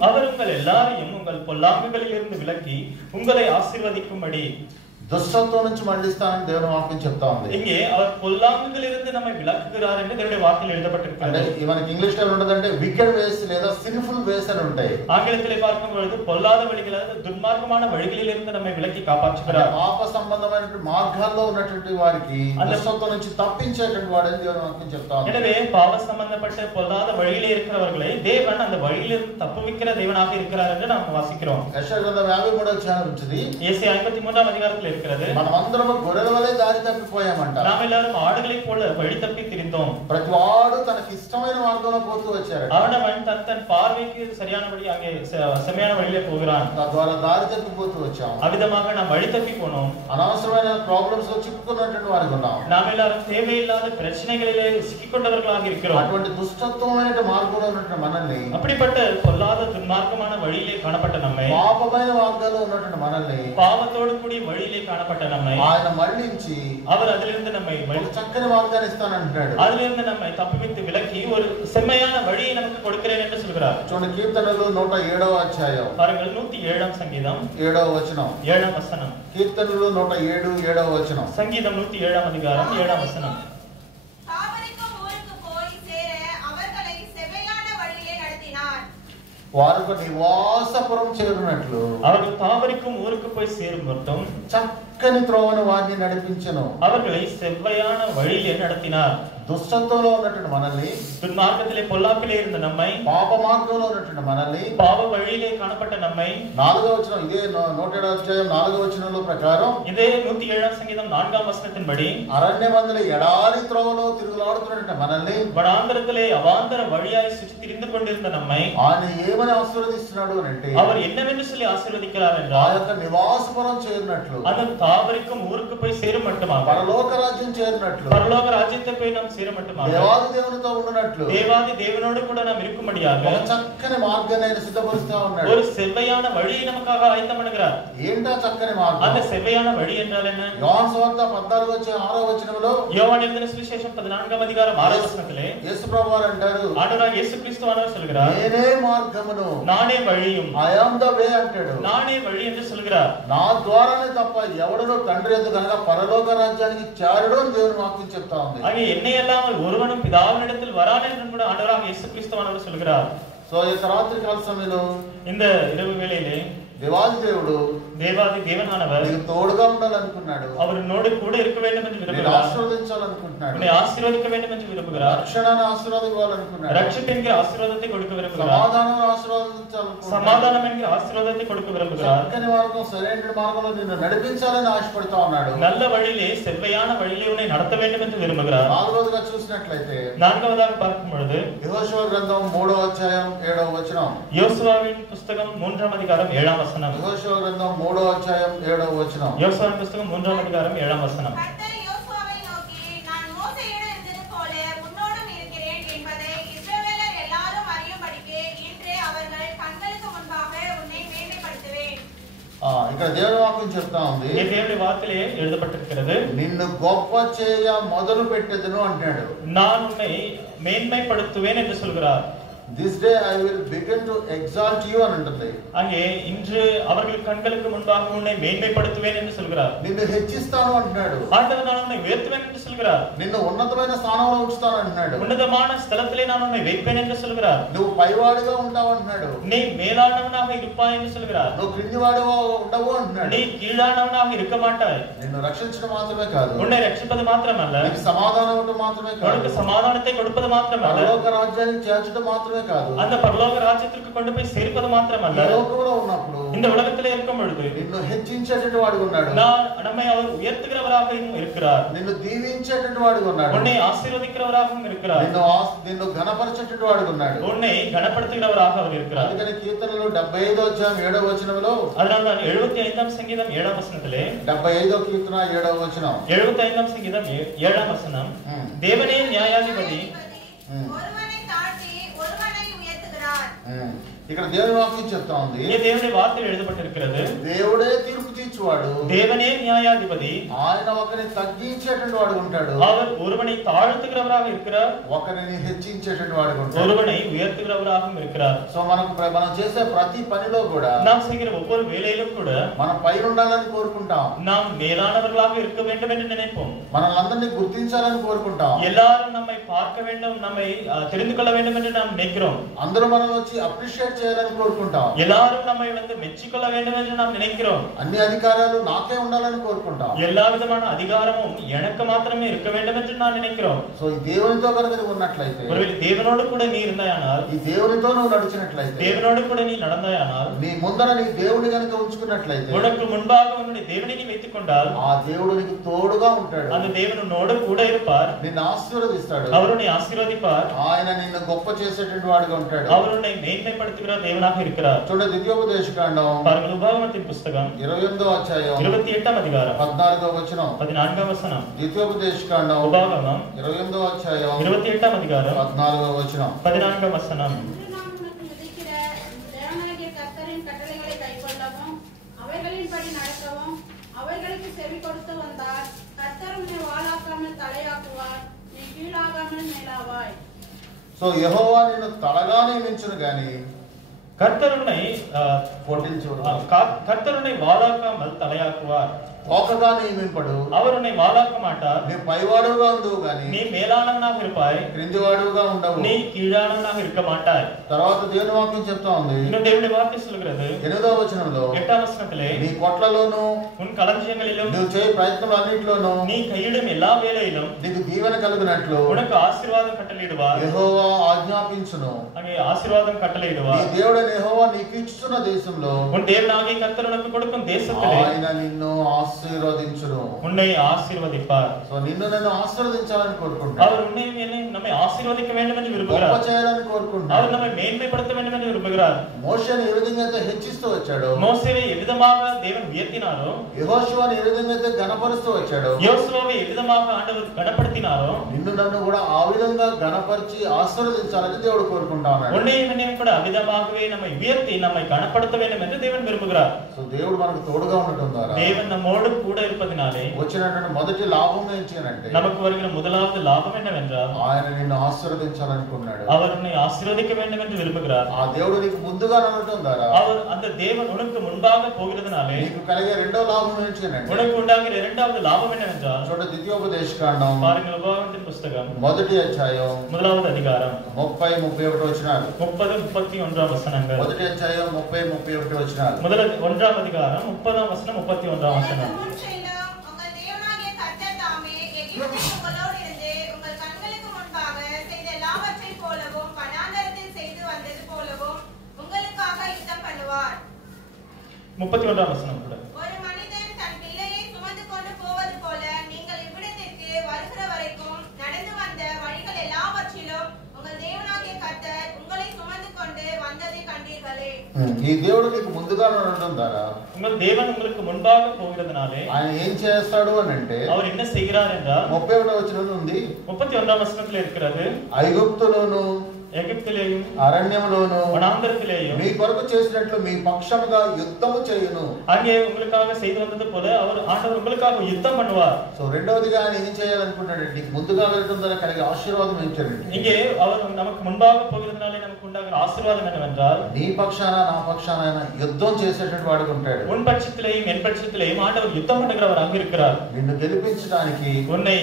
அவர் உங்கள் எல்லாரையும் உங்கள் பொல்லாங்குகளில் இருந்து விலக்கி உங்களை ஆசீர்வதிக்கும்படி దుష్టత్వం నుంచి మళ్ళిస్తానని దేవుని వాక్యం చెప్తా ఉంది. இங்கே அவர் பொல்லாங்குகளிலிருந்து நம்மை விலக்குகிறார் என்று தேவனுடைய வார்த்தையில் எழுதப்பட்டிருக்கிறது. అంటే మనకి ఇంగ్లీష్ లో ఉండదంటే వికెడ్ వేస్ లేదా సిన్ఫుల్ వేస్ అని ఉంటాయి. ஆங்கிலத்திலே பார்க்கும் பொழுது பொல்லாத வழிகள் அதாவது துன்மார்க்கமான வழிகளில் இருந்து நம்மை விலக்கி காப்பாற்றுகிறார். పాప సంబంధమైనటువంటి మార్గాల్లో ఉన్నటువంటి వారికి దుష్టత్వం నుంచి తప్పించేటువంటి వాడని దేవుని వాక్యం చెప్తా ఉంది. எனவே பாவ சம்பந்தப்பட்ட பொல்லாத வழியிலே இருக்கிறவர்களை தேவன் அந்த வழியிலிருந்து தப்புவிக்கிற தேவனாக இருக்கிறார் என்று நாம் வாசிக்கிறோம். యెషయా గ్రంథం 53వ అధ్యాయం ఉంటుంది. ஏசாயா 53వ அதிகாரத்தில் இருக்கிறது. మనమందరం గొర్రెల వలె దారి తప్పిపోయామంట. நாம் எல்லாரும் ஆடுகளைப் போல வழி தப்பி திரிந்தோம். ప్రతి వాడు తనకి ఇష్టమైన మార్గంలో పోతూ వచ్చారు. அவனவன் தன் பார்வைக்கு சரியானபடி அங்கே செம்மையான வழியிலே போகிறான். తద్వారా దారి తప్పిపోతూ వచ్చాం. அவ்விதமாக நாம் வழி தப்பி போனோம். అనవసరమైన ప్రాబ్లమ్స్ లో చిక్కుకున్నటువంటి వారికి ఉన్నాం. நாம் எல்லாரும் தேவையில்லாத பிரச்சனைகளிலே சிக்கிக்கொண்டவர்களாக இருக்கிறோம். అటువంటి దుష్టత్వమైన మార్గంలో ఉన్నటువంటి మనల్ని அப்படிப்பட்ட பொல்லாத துன்மார்க்கமான வழியிலே காணப்பட்ட நம்மை పాపమైన మార్గాల్లో ఉన్నటువంటి మనల్ని பாவத்தோடு கூடிய வழியிலே காணப்பட்ட நம்மை ఆయన మళ్ళించి அவர் அதிலிருந்து நம்மை ఒక చక్కని మార్గాన్ని ఇస్తానంటున్నాడు. அதிலிருந்து நம்மை தப்புவித்து விலக்கி ஒரு செம்மையான வழியை நமக்கு கொடுக்கிறேன் என்று சொல்கிறார். చూడండి కీర్తనలు 107వ అధ్యాయం பாருங்கள் 107ஆம் சங்கீதம் 7వ వచనం. 7ஆம் வசனம். కీర్తనలు 107 7వ వచనం. சங்கீதம் 107ஆம் அதிகாரம் 7ஆம் வசனம். వారు నివాసపురం చేరునట్లు அவர்கள் தாவரிக்கும் ஊருக்கு போய் சேரும் மட்டும் చక్కని త్రోవను వారిని నడిపించెను. அவர்களை செவ்வையான வழியிலே நடத்தினார். దుష్టత్వంలో ఉన్నటువంటి మనల్ని, துன்மார்க்கத்திலே பொல்லாப்பிலே இருந்த நம்மை, పాప మార్గంలో ఉన్నటువంటి మనల్ని, பாவ வழியிலே காணப்பட்ட நம்மை 4వ వచనం, ఇదే 107వ అధ్యాయం 4వ వచనంలో ప్రకారం, இதே 107ஆம் சங்கீதம் 4ஆம் வசனத்தின்படி అరణ్యమందుల ఎడారి త్రోవలో తిరుగులాడుతున్నటువంటి మనల్ని, வனாந்தரத்திலே அவாந்தர வழியாய் சுற்றி திரிந்து கொண்டிருந்த நம்மை ఆయన ఏమని ఆశీర్వదిస్తున్నాడు అంటే, அவர் என்னவென்று சொல்லி ஆசீர்வதிக்கிறார் ఆ என்றால் యొక్క నివాసపురం చేరినట్లు, அந்த தாவரிக்கும் ஊருக்கு போய் சேரும் மட்டுமாக, పరలోక రాజ్యం చేరినట్లు, பரலோக ராஜ்யத்தை போய் நாம் சேரும் மட்டுமாக, దేవాది దేవునితో ఉండునట్లు, தேவாதி தேவனோடு கூட நாம் இருக்கும்படியாக ఒక చక్కని మార్గాన్ని ఆయన సిద్ధపరుస్తా ఉన్నాడు. ஒரு செவ்வையான வழியை நமக்காக ஆயத்தம் பண்ணுகிறார். ఏంటా చక్కని మార్గం? அந்த செவ்வையான வழி என்றால் என்ன? యోహాను సువార్త 14వ వచనంలో யோவான் எழுதின சுவிசேஷம் 14ஆம் அதிகாரம் 6ஆம் வசனத்திலே యేసు ప్రభువారు అంటారు, ஆண்டவராகிய இயேசு கிறிஸ்துவானவர் சொல்கிறார், నేనే మార్గమును, நானே வழியும், ఐ యామ్ ద వే అంటాడు. நானே వழி என்று சொல்கிறார். నా ద్వారానే తప్ప ఎవడనో తండ్రి యొద్దకు అనగా పరలోక రాజ్యానికి చేరడు అని దేవుని వాక్యం చెప్తా ఉంది. அங்கே என்னை அல்லாமல் ஒருவனும் பிதாவினிடத்தில் வரான் என்று கூட ஆண்டவராகிய இயேசு கிறிஸ்துவானவர் சொல்கிறார். సో ఈ రాత్రి కాల సమయంలో இந்த இரவு வேளையிலே దేవాది దేవుడు தேவாதி தேவனானவர் నీకు తోడుగా ఉండాలనుకున్నాడు, அவரோடு கூட இருக்க வேண்டும் என்று నిన్ను விரும்புகிறார். ఆశీర్వదించాలనుకుంటున్నాడు, உன்னை ஆசீர்வதிக்க வேண்டும் என்று விரும்புகிறார். రక్షణను ఆశీర్వాదించాలనుకున్నాడు, ரட்சிப்பு என்கிற ஆசீர்வாதத்தை கொடுக்க விரும்புகிறார். సమాధానం ఆశీర్వాదించాలనుకుంటున్నాడు, சமாதானம் என்கிற ஆசீர்வாதத்தை கொடுக்க விரும்புகிறார். చక్కని మార్గం, సరైన మార్గంలో నిన్ను నడిపించాలని ఆశపడతా ఉన్నాడు. நல்ல வழியிலே செவ்வையான வழியிலே உன்னை நடத்த வேண்டும் என்று விரும்புகிறார். 4వదిగా చూసినట్లయితే 4வதாக பார்க்கும் பொழுது యెహోషువ గ్రంథం 3వ అధ్యాయం 7వ వచనం, யோசுவாவின் புஸ்தகம் 3ஆம் அதிகாரம் 7ஆம் வசனம். యెహోషువ గ్రంథం 3వ అధ్యాయం 7వ వచనం, யோசுவாவின் புஸ்தகம் 3ஆம் அதிகாரம் 7ஆம் வசனம். கர்த்தர் யோசுவாவை நோக்கி, நான் மோசேயோடு இருந்தது போல உன்னோடும் இருக்கிறேன் என்பதை இஸ்ரவேலர் எல்லாரும் அறியும்படிக்கு இன்று அவர்கள் கண்களுக்கு முன்பாக உன்னை மேன்மைப்படுத்துவேன். ఇక్కడ దేవుని వాక్యం చెప్తా ఉంది, ఈ దేవుని వాక్యలే எழுதப்பட்டிருக்கிறது, నిన్ను గొప్ప చేయ మొదలు పెట్టెదను అంటాడు. நான் உன்னை மேன்மைப்படுத்துவேன் என்று சொல்கிறார். This day I will begin to exalt you అని అంటుంది. அங்கே இன்று அவர்கள் கண்களுக்கு முன்பாக உன்னை மேன்மைப்படுத்துவேன் என்று சொல்கிறார். నిన్ను హెచ్చిస్తాను అంటున్నాడు, ஆண்டவர் நான் உன்னை உயர்த்துவேன் என்று சொல்கிறார். నిన్ను ఉన్నతమైన స్థానంలో ఉంచుతాను అంటున్నాడు, உன்னதமான ஸ்தலத்திலே நான் உன்னை வைப்பேன் என்று சொல்கிறார். నువ్వు పైవాడిగా ఉంటావు అంటున్నాడు, நீ மேலானவனாக இருப்பாய் என்று சொல்கிறார். నువ్వు క్రిందివాడిగా ఉండవు అంటున్నాడు. நீ கீழானவனாக இருக்க மாட்டாய். నిన్ను రక్షించడం మాత్రమే కాదు, உன்னை ரட்சிப்பது மாத்திரமல்ல, నీకు సమాధానం ఇవ్వడం మాత్రమే కాదు, உனக்கு சமாதானத்தை கொடுப்பது மாத்திரமல்ல, పరలోక రాజ్యానికి చేర్చడం మాత్రమే కాదు, அந்த பரலோக ராஜ்யத்திற்கு கொண்டு போய் சேர்ப்பது மாத்திரமல்ல, ఈ లోకంలో ఉన్నప్పుడు இந்த உலகத்திலே இருக்கும் பொழுது నిన్ను హెచ్చించేటటువంటి వాడిగా ఉన్నాడు, நம்மை அவர் உயர்த்துகிறவராக இருக்கிறார். నిన్ను దీవించేటటువంటి వాడిగా ఉన్నాడు, உன்னை ஆசீர்வதிக்கிறவராகவும் இருக்கிறார். నిన్ను ఘనపరిచేటటువంటి వాడిగా ఉన్నాడు, உன்னை கனப்படுத்துகிறவராக அவர் இருக்கிறார். అందుకని కీర్తనలు 75వ అధ్యాయం 7వ వచనంలో, அதனால நான் 75ஆம் சங்கீதம் 7ஆம் வசனத்திலே 75వ కీర్తన 7వ వచనం, 75ஆம் சங்கீதம் 7ஆம் வசனம், தேவனே நியாயாதிபதி ஒருவனை தாழ்த்தி ஒருவனை உயர்த்துகிறார். ఇక్కడ దేవుని వాక్యం చెప్తా ఉంది, ఈ దేవుని వాక్యం எழுதப்பட்டிருக்கிறது, దేవుడే తీర్పు తీర్చువాడు, தேவனே நியாயாதிபதி, ఆయన ఒకరిని తగ్గించేటువంటి వాడు ఉంటాడు, அவர் ஒருவனை தாழ்த்துகிறவராக இருக்கிறார், ఒకరిని హెచ్చించేటువంటి వాడు ఉంటాడు, ஒருவனை உயர்த்துகிறவராகவும் இருக்கிறார். సో మనం చేసే ప్రతి పనిలో కూడా நாம் செய்கிற ஒவ்வொரு வேலையிலும் கூட మనం పైన ఉండాలని కోరుకుంటాం, நாம் மேலானவர்களாக இருக்க வேண்டும் என்று நினைப்போம், మనల్ని గుర్తించాలని కోరుకుంటాం, எல்லாரும் நம்மை பார்க்க வேண்டும், நம்மை தெரிந்து கொள்ள வேண்டும் என்று நாம் நினைக்கிறோம், అందరూ మనల్ని వచ్చి అప్రిషియేట్ చేయాలని కోరుకుంటాం, எல்லாரும் நம்மை மெச்சிக்கொள்ள வேண்டும் என்று நாம் நினைக்கிறோம், అన్ని అధికారాలు నాకే ఉండాలని కోరుకుంటాం, எல்லா விதமான அதிகாரமும் எனக்கு மாத்திரமே இருக்க வேண்டும் என்று நான் நினைக்கிறோம். సో ఈ దేవునితో కనుక నువ్వు ఉన్నట్లయితే, ஒருவேளை தேவனோடு கூட நீ இருந்தாயானால், ఈ దేవునితో నువ్వు నడిచినట్లయితే, தேவனோடு கூட நீ நடந்தாயானால், నీ ముందర నీ దేవుని కనుక ఉంచుకున్నట్లయితే, உனக்கு முன்பாக உன்னுடைய தேவனை நீ வைத்துக் கொண்டால், ఆ దేవుడు నీకు తోడుగా ఉంటాడు, அந்த தேவன் உன்னோடு கூட இருப்பார், నిన్ను ఆశీర్వదిస్తాడు, அவர் உன்னை ஆசீர்வதிப்பார், ఆయన నిన్ను గొప్ప చేసేటువంటి వాడుగా ఉంటాడు, அவர் உன்னை மேன்மைப்படுத்துகிற தேவனாக இருக்கிறார். చూడండి ద్వితీయోపదేశకాండం பாருங்கள், உபாகமத்தின் புஸ்தகம் 28వ అధ్యాయం 28ஆம் அதிகாரம் 14వ వచనం, 14ஆம் வசனம். ద్వితీయోపదేశకాండం உபாகமம் 28వ అధ్యాయం 28ஆம் அதிகாரம் 14వ వచనం, 14ஆம் வசனம். இன்று நாம் உனக்கு விதிக்கிற தேவனாகிய கர்த்தரின் கட்டளைகளை கைக்கொள்ளவும் அவைகளின்படி நடக்கவும் அவைகளுக்கு செவி கொடுத்து வந்தார். கர்த்தர் உன்னை வாளாக்காமல் தலையாக்குவார், நீ கீழாகாமல் மேலாவாய். సో యెహోవా నిన్ను తలగా నియమించును గాని கர்த்தர் உன்னை 14 చూడు. கர்த்தர் உன்னை வாளாக்காமல் தலையாக்குவார். పోకగా నియమింపడు. அவர் உன்னை வாளாக்க மாட்டார். நீ పైవాడుగా ఉండువు గాని நீ மேலானவனாக இருப்பாய். క్రిందివాడుగా ఉండవు. நீ కీழానవனாக இருக்க மாட்டாய். తర్వాత దేవుని వాక్యం చెప్తా ఉంది. இன்னும் தேவனுடைய வார்த்தை சொல்கிறது 8వ వచనంలో 8వ వచனத்திலே నీ కొట్లలోను உன் களஞ்சியங்களிலும் నువ్వు చేయ ప్రయత్నాలన్నిటిలోను நீ கையிடும் எல்லா வேலையிலும் నీకు దీవెన కలుగునట్లు உனக்கு ஆசீர்வாదம் கட்டளையிடுவார். యెహోవా ఆజ్ఞాపించును. அங்கே ஆசீர்வாதம் கட்டளையிடுவார். నీ దేవుడైన యెహోవా నీకు ఇచ్చుచున్న దేశంలో உன் தேவனாகிய கர்த்தர் உனக்கு கொடுக்கும் தேசத்திலே ఆయన నిన్ను ఆశీర్వదించును. உன்னை ஆசீர்வதிப்பார். సో నిన్ను నన్ను ఆశీర్వదించాలని కోరుకుంటున్నాను. அவர் உன்னை என்னை நம்மை ஆசீర్వదిக்க வேண்டும் என்று గొప్ప விரும்புகிறார். చేయాలని కోరుకుంటున్నాను. அவர் நம்மை மேன்மைப்படுத்த வேண்டும் என்று விரும்புகிறார். మోషేని ఏ విధంగా అయితే హెచ్చిస్తూ వచ్చాడో, மோசேவை எவ்விதமாக தேவன் உயர்த்தினாரோ, యెహోషువని ఏ విధంగా అయితే ఘనపరుస్తూ వచ్చాడో, யோசுவாவை எவ்விதமாக ஆண்டவர் கனப்படுத்தினாரோ, నిన్ను నన్ను కూడా ఆ విధంగా ఘనపరిచి ఆశీర్వదించాలని దేవుడు కోరుకుంటా ఉన్నాడు. உன்னையும் என்னையும் கூட அவ்விதமாகவே நம்மை உயர்த்தி நம்மை கனப்படுத்த வேண்டும் என்று தேவன் விரும்புகிறார். సో దేవుడు మనకు తోడుగా ఉండటం ద్వారా தேவன் நம்மோடு கூட இருப்பதினாலே వచ్చినటువంటి మొదటి లాభం ఏంటి అంటే நமக்கு வருகிற முதலாவது லாபம் என்னவென்றால் ఆయన నిన్ను ఆశీర్వదించాలనుకున్నాడు. அவர் உன்னை ஆசீர்வதிக்க வேண்டும் என்று விரும்புகிறார். ఆ దేవుడు నీకు ముందుగా నడటం ద్వారా அவர் அந்த தேவன் உனக்கு முன்பாக போகிறதுனாலே నీకు కలిగే రెండో లాభం ఏంటి అంటే உனக்கு உண்டாகிற இரண்டாவது லாபம் என்னவென்றால் చూడ ద్వితీయోపదేశకాండం பாருங்கள் உபாகமத்தின் புஸ்தகம் మొదటి అధ్యాయం முதலாவது அதிகாரம் 30-31 వచనాలు. 30-31 வசனங்கள். మొదటి అధ్యాయం 30-31 వచనాలు. முதல் 1ஆம் அதிகாரம் 30ஆம் வசனம் 31ஆம் வசனம். முன் செல்லும் உங்கள் தேவனாகிய கர்த்தர் தாமே எகிப்தில் உங்களோடு இருந்து உங்கள் கண்களுக்கு முன்பாக செய்த எல்லாவற்றைப் போலவும் வனாந்தரத்தில் செய்து வந்தது போலவும் உங்களுக்காக யுத்தம் பண்ணுவார். 31ஆம் வசனம் கூட. ஒரு மனிதன் தன் பிள்ளையை சுமந்து கொண்டு போவது போல நீங்கள் இவ்விடத்திற்கு வருகிற வரைக்கும் நடந்து வந்த வழிகள் எல்லாவற்றிலும் உங்கள் தேவனாகிய கர்த்தர் உங்களை சுமந்து கொண்டு வந்ததை கண்டீர்களே. ఈ దేవుడు నీకు ముందుగా నడటం ద్వారా உங்கள் தேவன் உங்களுக்கு முன்பாக போகிறதுனாலே ఆయన ఏం చేస్తాడు అని అంటే அவர் என்ன செய்கிறார் என்றால் 31వ వచనం ఉంది. 31ஆம் வசனத்தில் இருக்கிறது, ఐగుప్తులోను எகிப்திலேயும் అరణ్యములోను வனாந்தரத்திலேயும் మీ కొరకు చేసినట్లు మీ పక్షముగా యుద్ధము చేయును. அங்கே உங்களுக்காக செய்து வந்தது போல அவர் ஆண்டவர் உங்களுக்காக யுத்தம் பண்ணுவார். సో రెండవదిగా ఆయన ఏం చేయాలనుకుంటాడు? నీకు ముందుగా వెళ్ళడం ద్వారా కలిగే ఆశీర్వాదం ఏంటంటే இங்கே அவர் நமக்கு முன்பாக போகிறதுனாலே நமக்கு உண்டாகிற ஆசீர்வாதம் என்னவென்றால் నీ పక్షాన నా పక్షాన ఆయన యుద్ధం చేసేటట్టు వాడుకు ఉంటాడు. உன் பட்சத்திலேயும் என் பட்சத்திலேயும் ஆண்டவர் யுத்தம் பண்ணுகிறவராக இருக்கிறார். నిన్ను గెలిపించడానికి, உன்னை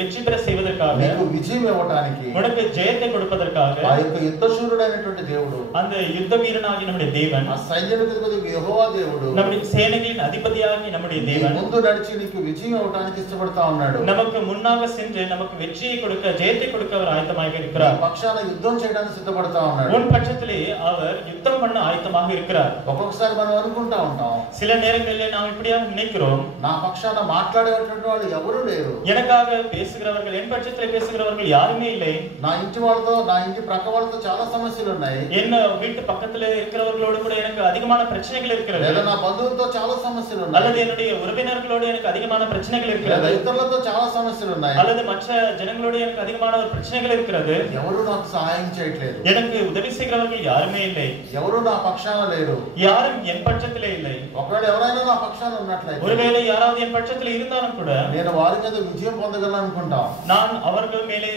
வெற்றி பெற செய்வதற்காக, నీకు విజయం ఇవ్వడానికి உனக்கு ஜெயத்தை கொடுப்பதற்காக ఆ యొక్క యుద్ధశూరుడైనటువంటి దేవుడు, அந்த யுத்த வீரனாகிய நம்முடைய தேவன், ఆ సైన్యాధిపతి యెహోవా దేవుడు நம்முடைய சேனைகளின் அதிபதியாகிய நம்முடைய నీ தேவன் ముందు నడిచి నీకు విజయం ఇవ్వడానికి ఇష్టపడతా ఉన్నాడు. நமக்கு முன்னாக சென்று நமக்கு வெற்றியை கொடுக்க, ஜெயத்தை கொடுக்க அவர் ஆயத்தமாக నీ இருக்கிறார். పక్షాన యుద్ధం చేయడానికి సిద్ధపడతా ఉన్నాడు. உன் பட்சத்திலே அவர் யுத்தம் பண்ண ஆயத்தமாக இருக்கிறார். ఒక్కొక్కసారి మనం అనుకుంటా ఉంటాం, சில நேரங்களில் நாம் இப்படியாக நினைக்கிறோம், నా పక్షాన మాట్లాడేటువంటి వాళ్ళు ఎవరు లేరు, எனக்காக பேசுகிறவர்கள், என் பட்சத்திலே பேசுகிறவர்கள் யாருமே இல்லை, నా ఇంటి వాళ్ళతో, నా ఇంటి ప్రక్క వాళ్ళతో చాలా సమస్యలు ఉన్నాయి, என்ன வீட்டு பக்கத்துல இருக்கிறவர்களோடு கூட எனக்கு அதிகமான பிரச்சனைகள் இருக்கிறது, లేదా నా బంధువులతో చాలా సమస్యలు அல்லது ఉన్నాయి, என்னுடைய உறவினர்களோடு எனக்கு அதிகமான பிரச்சனைகள் లేదా இருக்கிறது, ఇతరులతో చాలా సమస్యలు ఉన్నాయి, அல்லது மற்ற ஜனங்களோடு எனக்கு அதிகமான ஒரு பிரச்சனைகள் இருக்கிறது, ఎవరు నాకు సహాయం చేయట్లేదు, எனக்கு உதவி செய்கிறவர்கள் யாருமே இல்லை, ఎవరు నా పక్షాన లేరు. யாரும் என் பட்சத்திலே இல்லை. ఒకవేళ ఎవరైనా నా పక్షాన ఉన్నట్లయితే ஒருவேளை யாராவது என் பட்சத்தில் இருந்தாலும் கூட నేను వారి మీద విజయం పొందగలను అనుకుంటాం. நான் அவர்கள் மேலே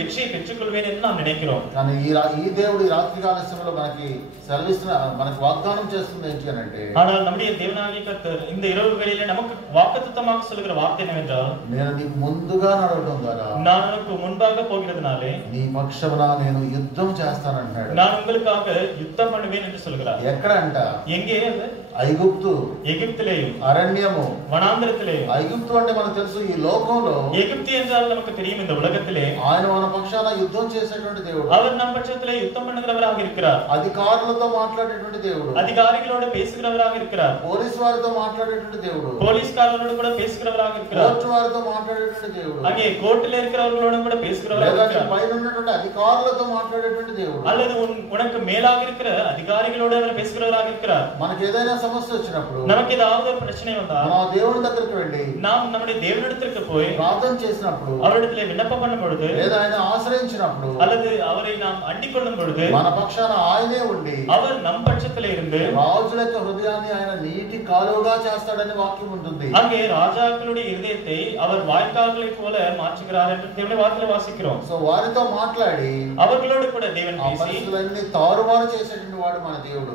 வெற்றியை பெற்றுக்கொள்வேன் என்று நாம் நினைக்கிறோம். కానీ ఈ దేవుడు ఈ రాత్రి కాల సమయంలో మనకి వాగ్దానం చేస్తుంది ఏంటి అని అంటే, ஆனால் நம்முடைய தேவனாகிய கர்த்தர் இந்த இரவு வேளையிலே நமக்கு வாக்குத்தத்தமாக சொல்லுகிற வார்த்தை என்னவென்றால், నేను నీకు ముందుగా నడవడం ద్వారా நான் உனக்கு முன்பாக போகிறதுனாலே నీ పక్షమున నేను యుద్ధం చేస్తానంటున్నాడు. நான் உங்களுக்காக யுத்தம் பண்ணுவேன் என்று சொல்கிறார். ఎక్కడ అంట? எங்கே? ఐగుప్తు, எகிப்திலேயும் అరణ్యము. வனாந்திரத்திலேயும். ఐగుప్తు అంటే మనకు తెలుసు, ఈ లోకంలో எகிப்து என்றால் நமக்கு தெரியும், இந்த உலகத்திலே ఆయన మన పక్షాన యుద్ధం చేసేటువంటి దేవుడు, அவர் நம் பட்சத்திலே யுத்தம் பண்ணுகிறவராக இருக்கிறார். అధికారులతో మాట్లాడేటువంటి దేవుడు, அதிகாரிகளோடு பேசுகிறவராக இருக்கிறார். పోలీసు వారితో మాట్లాడేటువంటి దేవుడు, போலீஸ்காரர்களோடு கூட பேசுகிறவராக இருக்கிறார். కోర్టు వారితో మాట్లాడేటువంటి దేవుడు, அங்கே கோர்ட்டில் இருக்கிறவர்களோடும் கூட பேசுகிறவராக లేదా இருக்கிறார். పైన ఉన్నటువంటి అధికారులతో మాట్లాడేటువంటి దేవుడు, அல்லது உனக்கு மேலாக இருக்கிற அதிகாரிகளோடு அவர் பேசுகிறவராக இருக்கிறார். మనకి ఏదైనా సమస్య వచ్చినప్పుడు, நமக்கு ஏதாவது ஒரு பிரச்சனை வந்தா మన దేవుని దగ్గరికి వెళ్ళి நாம் நம்முடைய தேவனிடத்திற்கு போய் ప్రార్థన చేసినప్పుడు, அவரிடத்திலே விண்ணப்பம் பண்ணும் பொழுது, లేదా ఆయన ఆశ్రయించినప్పుడు, அல்லது அவரை நாம் அண்டிக் கொள்ளும் பொழுது, మన పక్షాన ఆయనే ఉండి அவர் நம் பட்சத்திலே இருந்து రాజుల యొక్క హృదయాన్ని ఆయన నీటి కాలువగా చేస్తాడని వాక్యం ఉంటుంది. அங்கே ராஜாக்களுடைய இதயத்தை அவர் வாய்க்கால்களை போல மாற்றுகிறார் என்று தேவனுடைய வார்த்தையிலே வாசிக்கிறோம். సో వారితో మాట్లాడి அவர்களோடு கூட தேவன் ఆ பேசி పరిస్థితులన్నీ తారుమారు చేసేటువంటి వాడు మన దేవుడు.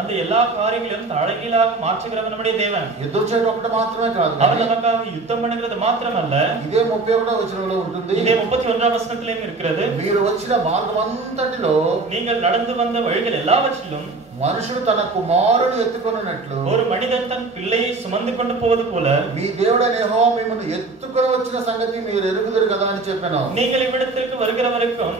அந்த எல்லா காரியங்களையும் தலைகீழாக மாற்றுகிறவர் நம்முடைய தேவன். యుద్ధం చేయడం ఒకటి మాత్రమే కాదు, அவர் நமக்காக யுத்தம் பண்ணுகிறது మాత్రమல்ல, ఇదే 31వ వచనంలో ఉంటుంది. இதே 31ஆம் வசனத்திலேயும் இருக்கிறது. మీరు వచ్చిన మార్గం అంతటిలో நீங்கள் நடந்து வந்த வழிகள் எல்லாவற்றிலும் మనుషుడు తన కుమారుని ఎత్తుకొనున్నట్లు, ஒரு மனிதன் தன் பிள்ளையை சுமந்து கொண்டு போவது போல మీ దేవుడైన యెహోవా మిమ్మల్ని ఎత్తుకొని వచ్చిన సంగతి మీరు ఎరుగుదురు కదా అని చెప్పాను. நீங்கள் இவ்விடத்திற்கு வருகிற வரைக்கும்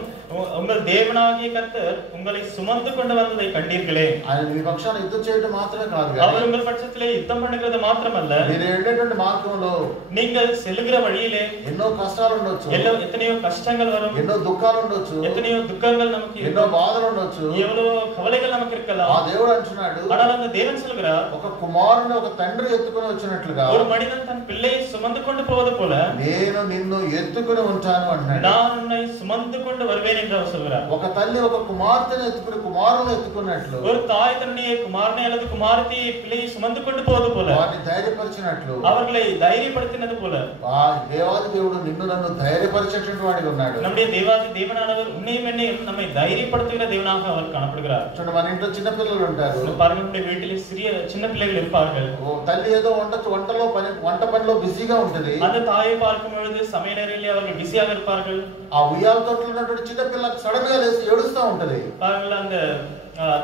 உங்கள் தேவனாகிய கர்த்தர் உங்களை சுமந்து கொண்டு வந்ததை கண்டீர்களே. ఆయన మీ పక్షాన యుద్ధం చేయడం మాత్రమే కాదు, அவர் உங்கள் பட்சத்திலே யுத்தம் பண்ணுகிறது மாத்திரமல்ல, మీరు వెళ్ళేటువంటి మార్గంలో நீங்கள் செல்லுகிற வழியிலே ఎన్నో కష్టాలు ఉండొచ్చు, எத்தனையோ கஷ்டங்கள் வரும், ఎన్నో దుఃఖాలు ఉండొచ్చు, எத்தனையோ துக்கங்கள் நமக்கு ఎన్నో இருக்கும், బాధలు ఉండొచ్చు. எவ்வளவு கவலைகள் நமக்கு இருக்கலாம். ఆ దేవుడు అంటున్నాడు, ஆனால் அந்த தேவன் சொல்கிறார், ఒక కుమారుని ఒక తండ్రి ఎత్తుకొని వచ్చినట్లుగా ஒரு மனிதன் தன் பிள்ளையை சுமந்து கொண்டு போவது போல నేను నిన్ను ఎత్తుకొని ఉంటాను అంటున్నాడు. நான் உன்னை சுமந்து கொண்டு வருவேன் என்று அவர் சொல்கிறார். ఒక తల్లి ఒక కుమార్తెను ఎత్తుకుని కుమారుని ఎత్తుకున్నట్లు, ஒரு தாய் தன்னுடைய குமாரனை அல்லது குமாரத்தியை பிள்ளையை சுமந்து கொண்டு போவது போல, వారిని ధైర్యపరిచినట్లు, அவர்களை தைரியப்படுத்தினது போல ఆ దేవాది దేవుడు నిన్ను నన్ను ధైర్యపరిచేటువంటి వాడిగా ఉన్నాడు. நம்முடைய தேவாதி தேவனானவர் உன்னையும் என்னையும் நம்மை தைரியப்படுத்துகிற தேவனாக அவர் காணப்படுகிறார். చూడండి, మన ఇంట్లో చిన్న పిల్లలు ఉంటారు. பாருங்க, நம்முடைய வீட்டிலே சின்ன பிள்ளைகள் இருப்பார்கள். తల్లి ఏదో వంట పనిలో బిజీగా ఉంటది. அந்த தாயை பார்க்கும் பொழுது சமையலறையிலே அவர்கள் பிஸியாக இருப்பார்கள். ఆ ఉయ్యాల తోటలో ఉన్నటువంటి చిన్న పిల్లలకు సడన్ గా లేసి ఏడుస్తూ ఉంటది. பாருங்கள், அந்த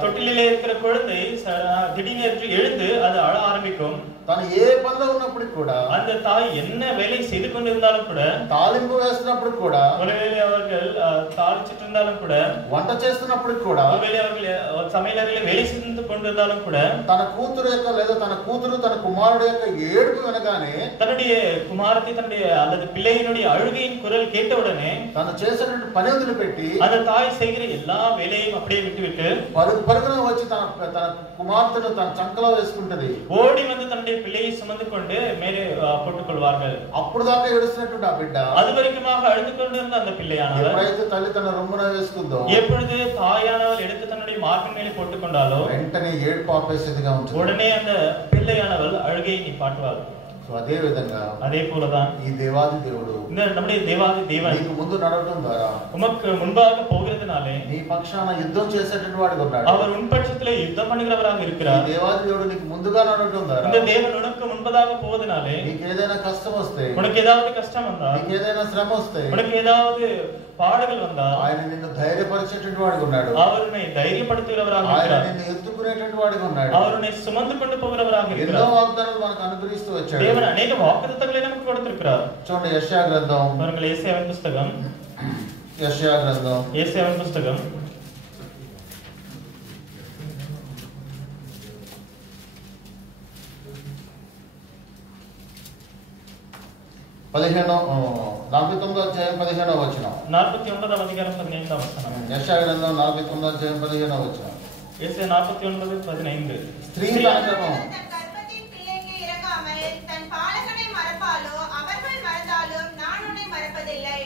தொட்டிலே இருக்கிற குழந்தை திடீர்னு எழுந்து அது அழ ஆரம்பிக்கும். తను ఏ పనిలో ఉన్నప్పటికి కూడా, அந்த தாய் என்ன வேலை செய்து கொண்டிருந்தாலும் கூட, తాలింపు వేస్తున్నప్పుడు కూడా, ஒருவேளை அவர்கள் தாளிச்சிட்டு இருந்தாலும் கூட, వంట చేస్తున్నప్పుడు కూడా, ஒருவேளை அவர்கள் சமையலறையிலே வேலை செய்து கொண்டிருந்தாலும் கூட, తన కూతురు యొక్క లేదా తన కూతురు తన కుమారుడు యొక్క ఏడుపు వినగానే, தன்னுடைய குமாரத்தை தன்னுடைய அல்லது பிள்ளையினுடைய அழுகையின் குரல் கேட்டவுடனே తను చేసేటువంటి పని వదిలిపెట్టి அந்த தாய் செய்கிற எல்லா வேலையும் அப்படியே விட்டுவிட்டு పరుగున వచ్చి తన కుమార్తెను తన చంకలో వేసుకుంటది. ஓடி வந்து தன்னுடைய பிள்ளையை சுமந்து கொண்டு மேலே போட்டுக் கொள்வார்கள். అప్పుడు దాకా ఏడుస్తున్నటువంటి ఆ బిడ్డ அது வரைக்குமாக அழுது கொண்டிருந்த அந்த பிள்ளையானவர் ఎప్పుడైతే తల్లి తన రొమ్మున వేసుకుందో, எப்பொழுது தாயானவள் எடுத்து தன்னுடைய மார்பின் மேலே போட்டுக் கொண்டாலோ వెంటనే ఏడుపు ఆపేసేదిగా ఉంటుంది. உடனே அந்த பிள்ளையானவள் அழுகையை நிப்பாட்டுவாள். అదే విధంగా அதே போலதான் ఈ దేవాది దేవుడు இந்த நம்முடைய தேவாதி தேவன் నీకు ముందు నడవడం ద్వారా உமக்கு முன்பாக போகிறதுனாலே నీ పక్షాన యుద్ధం చేసేటువంటి వాడిగా ఉన్నాడు. அவர் உன் பட்சத்திலே யுத்தம் பண்ணுகிறவராக ఈ இருக்கிறார். దేవాది దేవుడు నీకు ముందుగా నడవడం ద్వారా இந்த தேவன் உனக்கு முன்பதாக போவதனாலே నీకు ఏదైనా కష్టం వస్తే, உனக்கு ஏதாவது கஷ்டம் வந்தா, నీకు ఏదైనా శ్రమ వస్తే, உனக்கு ஏதாவது பாடுகள் வந்தா, ఆయన నిన్ను ధైర్యపరిచేటువంటి వాడిగా ఉన్నాడు. அவர் உன்னை தைரியப்படுத்துகிறவராக ఆయన இருக்கிறார். నిన్ను ఎత్తుకునేటువంటి వాడిగా ఉన్నాడు. அவர் உன்னை சுமந்து கொண்டு போகிறவராக ఎన్నో இருக்கிறார். వాగ్దానాలు మనకు అనుగ్రహిస్తూ వచ్చాడు. தேவன் அநேக வாக்குத்தத்தங்களை நமக்கு கொடுத்திருக்கிறார். చూడండి, యెషయా గ్రంథం, பாருங்கள், ஏசாயாவின் புஸ்தகம், యెషయా గ్రంథం ஏசாயாவின் புஸ்தகம் 49వ అధ్యాయం 15వ వచనం. 49వ అధికారం 15వ వచనం. యెషయా గ్రంథం 49వ అధ్యాయం 15వ వచనం. ஏசாயா 49:15. స్త్రీ తన గర్భం தன் கர்ப்பத்தின் பிள்ளைக்கு இறங்காமல் தன் பாலகனை மறப்பாலோ அவர்கள் மறந்தாலும் நான் உன்னை மறப்பதில்லை.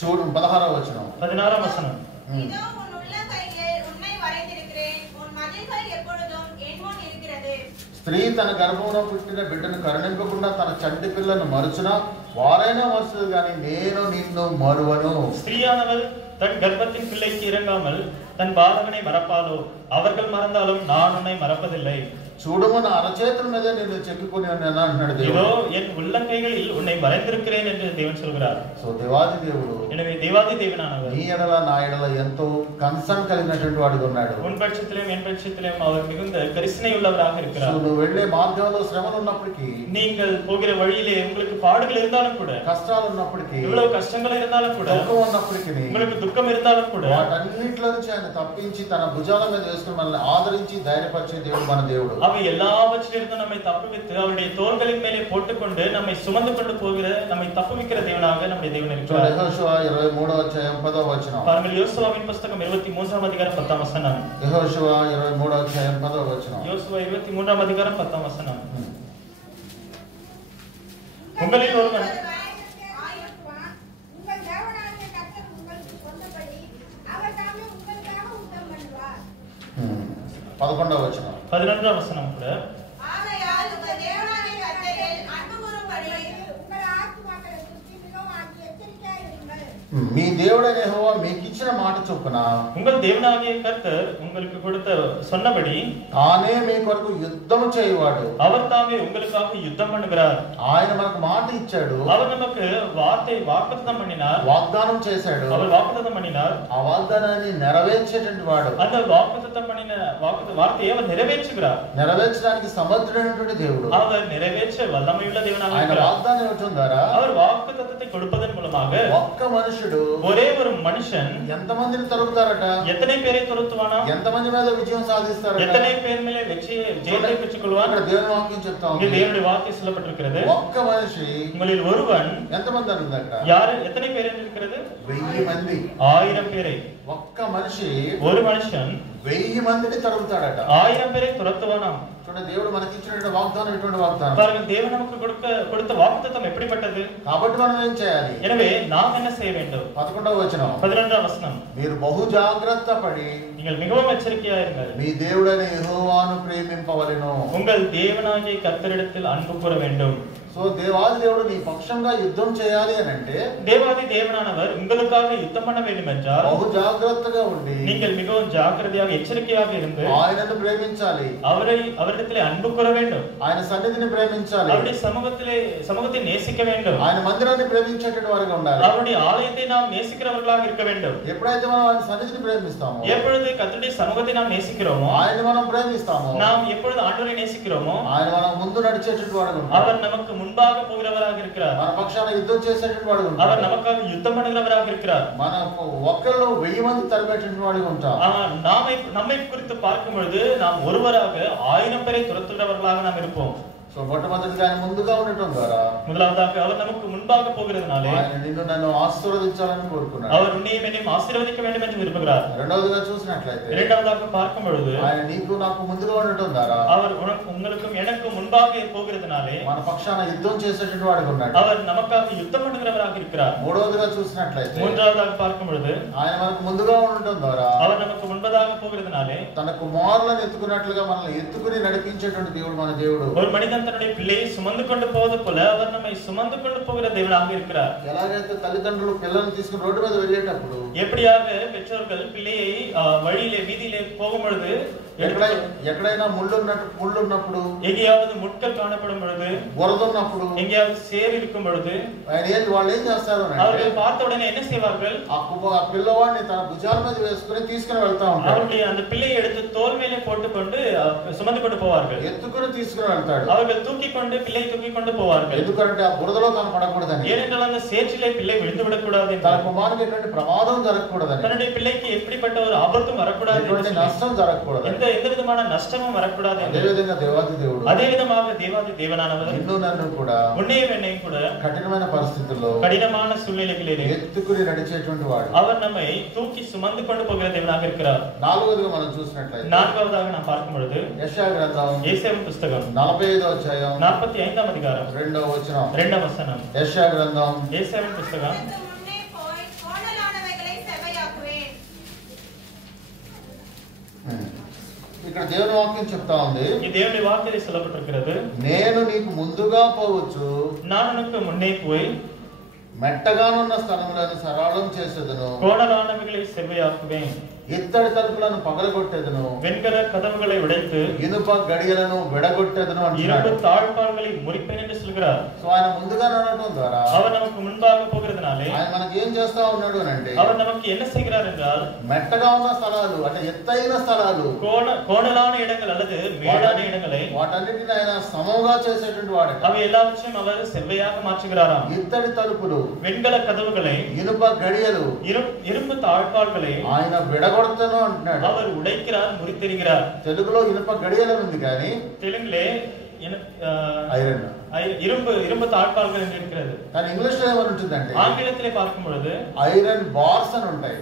చూడు 16వ వచనం. 16వ వచనం. இதோ உன் உள்ளங்கையில் உன்னை வரைந்திருக்கிறேன், உன் மதில்கள் எப்பொழுதும் என் முன் இருக்கிறது. స్త్రీ తన గర్భంలో పుట్టిన బిడ్డను కరుణింపకుండా తన చంటి పిల్లను మరుచునా వారైనా మరుచుదు కానీ నేను నిన్ను మరువను. ஸ்திரீயானவள் தன் கர்ப்பத்தின் பிள்ளைக்கு இறங்காமல் தன் பாலகனை மறப்பாலோ அவர்கள் மறந்தாலும் நான் உன்னை மறப்பதில்லை. చూడము నా అరచేతుల మీద నేను చెక్కుకొని ఉన్నాను అంటున్నాడు இதோ దేవుడు. என் உள்ளங்கைகளில் உன்னை வரைந்திருக்கிறேன் என்று தேவன் சொல்கிறார். సో దేవాది దేవుడు எனவே தேவாதி தேவனானவர் నీ ఎడల నా ఎడల ఎంతో కన్సర్న్ కలిగినటువంటి వాడిగా ఉన్నాడు. உன் பட்சத்திலும் என் பட்சத்திலும் அவர் மிகுந்த கரிசனை உள்ளவராக సో இருக்கிறார். నువ్వు వెళ్లే మార్గంలో శ్రమలు ఉన్నప్పటికీ, நீங்கள் போகிற வழியிலே உங்களுக்கு பாடுகள் இருந்தாலும் கூட, కష్టాలు ఉన్నప్పటికీ, இவ்வளவு కష్టங்கள் இருந்தாலும் கூட, దుఃఖం ఉన్నప్పటికీ, உங்களுக்கு துக்கம் இருந்தாலும் கூட, వాటన్నిటిలో నుంచి ఆయన తప్పించి తన భుజాల మీద వేసుకుని మనల్ని ఆదరించి ధైర్యపరిచే దేవుడు మన దేవుడు. அவை எல்லாவற்றிலிருந்து நம்மை தப்புவித்து அவருடைய தோள்களின் மேலே போட்டுக்கொண்டு நம்மை சுமந்து கொண்டு போகிற நம்மை தப்புவிக்கிற தேவனாக நம்முடைய தேவன் இருக்கிறார். యెహోషువ 23వ అధ్యాయం 10వ వచనం. பாருங்கள் யோசுவாவின் புத்தகம் 23ஆம் அதிகாரம் 10ஆம் வசனம். యెహోషువ 23వ అధ్యాయం 10వ వచనం. யோசுவா 23ஆம் அதிகாரம் 10ஆம் வசனம். உங்களில் ஒருவன் உங்கள் தேவனாகிய கர்த்தர் உங்களுக்கு சொன்னபடி அவர் தாமே உங்களுக்காக யுத்தம் பண்ணுவார். 11వ వచనం. 11ஆம் வசனம் கூட ஆகையால் உங்கள் தேவனாகிய கர்த்தரில் அன்பு கூறும்படி உங்கள் ஆத்துமாக்களை குறித்து மிகவும் எச்சரிக்கையாயிருங்கள். మీ దేవుడైన యెహోవా మీకు ఇచ్చిన మాట చొప్పున உங்கள் தேவனாகிய கர்த்தர் உங்களுக்கு கொடுத்த சொன்னபடி తానే మీ కొరకు యుద్ధం చేయవాడు. அவர் தாமே உங்களுக்காக யுத்தம் பண்ணுகிறார். ఆయన మనకు మాట ఇచ్చాడు, அவர் நமக்கு வாக்குத்தத்தம் பண்ணினார், వాగ్దానం చేశాడు. அவர் வாக்குத்தத்தம் பண்ணினார். ఆ వాగ్దానాన్ని నెరవేర్చేటువంటి వాడు, அந்த வாக்குத்தத்தம் பண்ணின வார்த்தையை அவர் நிறைவேற்றுகிறார். నెరవేర్చడానికి సమర్థుడైనటువంటి దేవుడు. அவர் நிறைவேற்ற வல்லமையுள்ள தேவனாக ఆయన இருக்கிறார். వాగ్దానం ఇవ్వటం ద్వారా அவர் வாக்குத்தத்தத்தை கொடுப்பதன் மூலமாக ఒక్క మనుషుడు ஒரே ஒரு மனுஷன் ఎంతమందిని తరుగుతారట, எத்தனை பேரை துரத்துவானா, ఎంతమంది మీద విజయం సాధిస్తారట. எத்தனை பேர் மேலே ஜெயத்தை பெற்றுக்கொள்வான். అక్కడ దేవుని వాక్యం చెప్తా இங்கே ఉంది, தேவனுடைய வார்த்தை சொல்லப்பட்டிருக்கிறது. ఒక్క మనిషి உங்களில் ஒருவன் ఎంతమంది అనుందట, யாரு எத்தனை பேர் என்று இருக்கிறது? 1000 మంది. 1000 பேரை. ఒక్క మనిషి ஒரு మనుஷன் 1000 మందిని తరుగుతాడట. 1000 பேரை துரத்துவானாம். చూడండి, దేవుడు మనకి ఇచ్చినటువంటి వాగ్దానం ఎటువంటి వాగ్దానం. பாருங்கள், தேவன் நமக்கு கொடுத்த வாக்குத்தத்தம் எப்படிப்பட்டது. కాబట్టి మనం ఏం చేయాలి? எனவே நாம் என்ன செய்ய வேண்டும்? 11వ వచనం. 11ஆம் வசனம். మీరు బహు జాగ్రత్త పడి நீங்கள் மிகவும் எச்சரிக்கையாயிருங்கள். మీ దేవుడైన యెహోవాను ప్రేమింపవలెను. உங்கள் தேவனாகிய கர்த்தரிடத்தில் அன்பு கூற வேண்டும். సో దేవాది దేవుడు నీ పక్షంగా యుద్ధం చేయాలి అని అంటే தேவாதி தேவனானவர் உங்களுக்காக யுத்தம் பண்ண வேண்டும் என்றால் బహు జాగ్రత్తగా ఉండి நீங்கள் மிகவும் ஜாக்கிரதையாக எச்சரிக்கையாக இருந்து ఆయనను ప్రేమించాలి, அவரிடத்திலே அன்பு கூற வேண்டும். ఆయన సన్నిధిని ప్రేమించాలి, அவருடைய சமூகத்தை நேசிக்க வேண்டும். ఆయన మందిరాన్ని ప్రేమించేటువంటి వారిగా ఉండాలి. அவருடைய ஆலயத்தை நாம் நேசிக்கிறவர்களாக இருக்க வேண்டும். ఎప్పుడైతే మనం ఆయన సన్నిధిని ప్రేమిస్తామో, எப்பொழுது கர்த்தருடைய சமூகத்தை நாம் நேசிக்கிறோமோ, ఆయన మనం ప్రేమిస్తామో, நாம் எப்பொழுது ஆண்டவரை நேசிக்கிறோமோ, ఆయన మనం ముందు నడిచేటువంటి వాడుగా ఉంటాడు. அவர் நமக்கு முன்பாக போகிறவராக இருக்கிறார். మన పక్షాన యుద్ధం చేసేటువంటి వాడుగా அவர் ఉంటాడు. நமக்காக யுத்தம் பண்ணுகிறவராக இருக்கிறார். మన ఒక్కళ్ళు 1000 మంది తరిమేటువంటి వాడుగా ఉంటాం. நம்மை குறித்து பார்க்கும் பொழுது நாம் ஒருவராக 1000 பேரை துரத்துகிறவர்களாக நாம் இருப்போம். సో మొట్టమొదటిగా ఆయన ముందుగా ఉండటం ద్వారా முதலாவதாக அவர் நமக்கு முன்பாக போகிறதுனாலே ఆయన నిన్ను నన్ను ఆశీర్వదించాలని కోరుకున్నాడు. அவர் உன்னையும் என்னையும் ஆசீர்வதிக்க வேண்டும் என்று விரும்புகிறார். రెండవదిగా చూసినట్లయితే இரண்டாவதாக பார்க்கும் பொழுது ఆయన నీకు నాకు ముందుగా ఉండటం ద్వారా அவர் உங்களுக்கும் எனக்கும் முன்பாக போகிறதுனாலே మన పక్షాన యుద్ధం చేసేటువంటి వాడుగా ఉన్నాడు. அவர் நமக்காக யுத்தம் பண்ணுகிறவராக இருக்கிறார். మూడవదిగా చూసినట్లయితే மூன்றாவதாக பார்க்கும் பொழுது ఆయన మనకు ముందుగా ఉండటం ద్వారా அவர் நமக்கு முன்பதாக போகிறதுனாலே తన కుమారులను ఎత్తుకున్నట్లుగా మనల్ని ఎత్తుకుని నడిపించేటువంటి దేవుడు మన దేవుడు. ஒரு மனிதன் தன்னுடைய பிள்ளையை சுமந்து கொண்டு போவது போல அவர் நம்மை சுமந்து கொண்டு போகிற தேவனாக இருக்கிறார். ఎలాగైతే తల్లిదండ్రులు పిల్లల్ని తీసుకుని రోడ్డు మీద వెళ్ళేటప్పుడు எப்படியாக பெற்றோர்கள் பிள்ளையை வழியிலே வீதியிலே போகும் பொழுது ఎక్కడైనా ముళ్ళున్నప్పుడు எங்கேயாவது முட்கள் காணப்படும் பொழுது బురదున్నప్పుడు எங்கேயாவது சேர் இருக்கும் பொழுது వాళ్ళు ఏం చేస్తారు అంటే அவர்கள் பார்த்த உடனே என்ன செய்வார்கள்? ఆ పిల్లవాడిని తన భుజాల మీద వేసుకుని తీసుకుని వెళ్తా ఉంటారు. அவருடைய அந்த பிள்ளையை எடுத்து தோள் மேலே போட்டுக்கொண்டு சுமந்து கொண்டு போவார்கள். ఎత్తుకుని తీసుకుని వెళ్తాడు. அவர்கள் தூக்கி கொண்டு பிள்ளையை தூக்கி கொண்டு போவார்கள். ఎందుకంటే ఆ బురదలో తను పడకూడదని, ஏனென்றால் அந்த சேற்றிலே பிள்ளை விழுந்து விடக்கூடாது, తన కుమారునికి ఎటువంటి ప్రమాదం జరగకూడదని, தன்னுடைய பிள்ளைக்கு எப்படிப்பட்ட ஒரு ஆபத்தும் வரக்கூடாது, ఎటువంటి నష్టం జరగకూడదని, எந்த విధமான నష్టமும் வரக்கூடாது. అదే విధంగా దేవాది దేవుడు அதே விதமாக தேவாதி தேவனானவர் నిన్ను నన్ను కూడా உன்னையும் என்னையும் கூட కఠినమైన పరిస్థితుల్లో கடினமான சூழ்நிலைகளிலே ఎత్తుకుని నడిచేటువంటి వాడు. அவர் நம்மை தூக்கி சுமந்து கொண்டு போகிற தேவனாக இருக்கிறார். నాలుగవదిగా మనం చూసినట్లయితే நான்காவதாக நாம் பார்க்கும் பொழுது యెషయా గ్రంథం ஏசாயா புத்தகம் 45వ అధ్యాయం 45ஆம் அதிகாரம் 2వ వచనం. 2ஆம் வசனம். యెషయా గ్రంథం ஏசாயா புத்தகம் முன்னே போய் கோணலானவைகளை செவையாக்குவேன். ఇక్కడ దేవుని వాక్యం చెప్తా ఉంది, ఈ దేవుని వాక్యలో சொல்லப்பட்டிருக்கிறது, నేను నీకు ముందుగా పోవచ్చు, நான் உனக்கு முன்னே போய் మెట్టగానున్న స్థలములను సరళం చేసేదను, கோணலானவைகளை செவ்வையாக்குவேன், ఇత్తడి తలుపులను పగలగొట్టేదను, வெண்கல கதவுகளை உடைத்து ఇనుప గడియలను విడగొట్టేదను இரும்பு అంటున్నాడు. தாழ்பாள்களை మురిపేன் என்று சொல்கிறார். సో ఆయన ముందుగా నడవడం ద్వారా அவர் நமக்கு முன்பாக போகிறதுனாலே ఆయన మనకి ఏం చేస్తా ఉన్నాడు అని అంటే, அவர் நமக்கு என்ன செய்கிறார் என்றால் మెట్టగా ఉన్న స్థలాలు అంటే ఎత్తైన స్థలాలు கோணலான இடங்கள் அல்லது மேடான இடங்களை వాటన్నిటిని ఆయన సమముగా చేసేటువంటి వాడు. அவை எல்லாவற்றையும் அவர் செவ்வையாக மாற்றுகிறாராம். ఇత్తడి తలుపులు, வெண்கல கதவுகளை ఇనుప గడియలు இரும்பு தாழ்பாள்களை ఆయన విడగొడతాను అంటున్నాడు. அவர் உடைக்கிறார், முறித்தெறிகிறார். తెలుగులో ఇనుప గడియలు ఉంది కానీ தெலுங்குலே ఐరన్ இரும்பு தாழ்பால்கள் என்று இருக்கிறது. కానీ ఇంగ్లీష్ లో ఏమని ఉంటుందంటే ஆங்கிலத்திலே பார்க்கும் பொழுது ఐరన్ బార్స్ అని ఉంటాయి.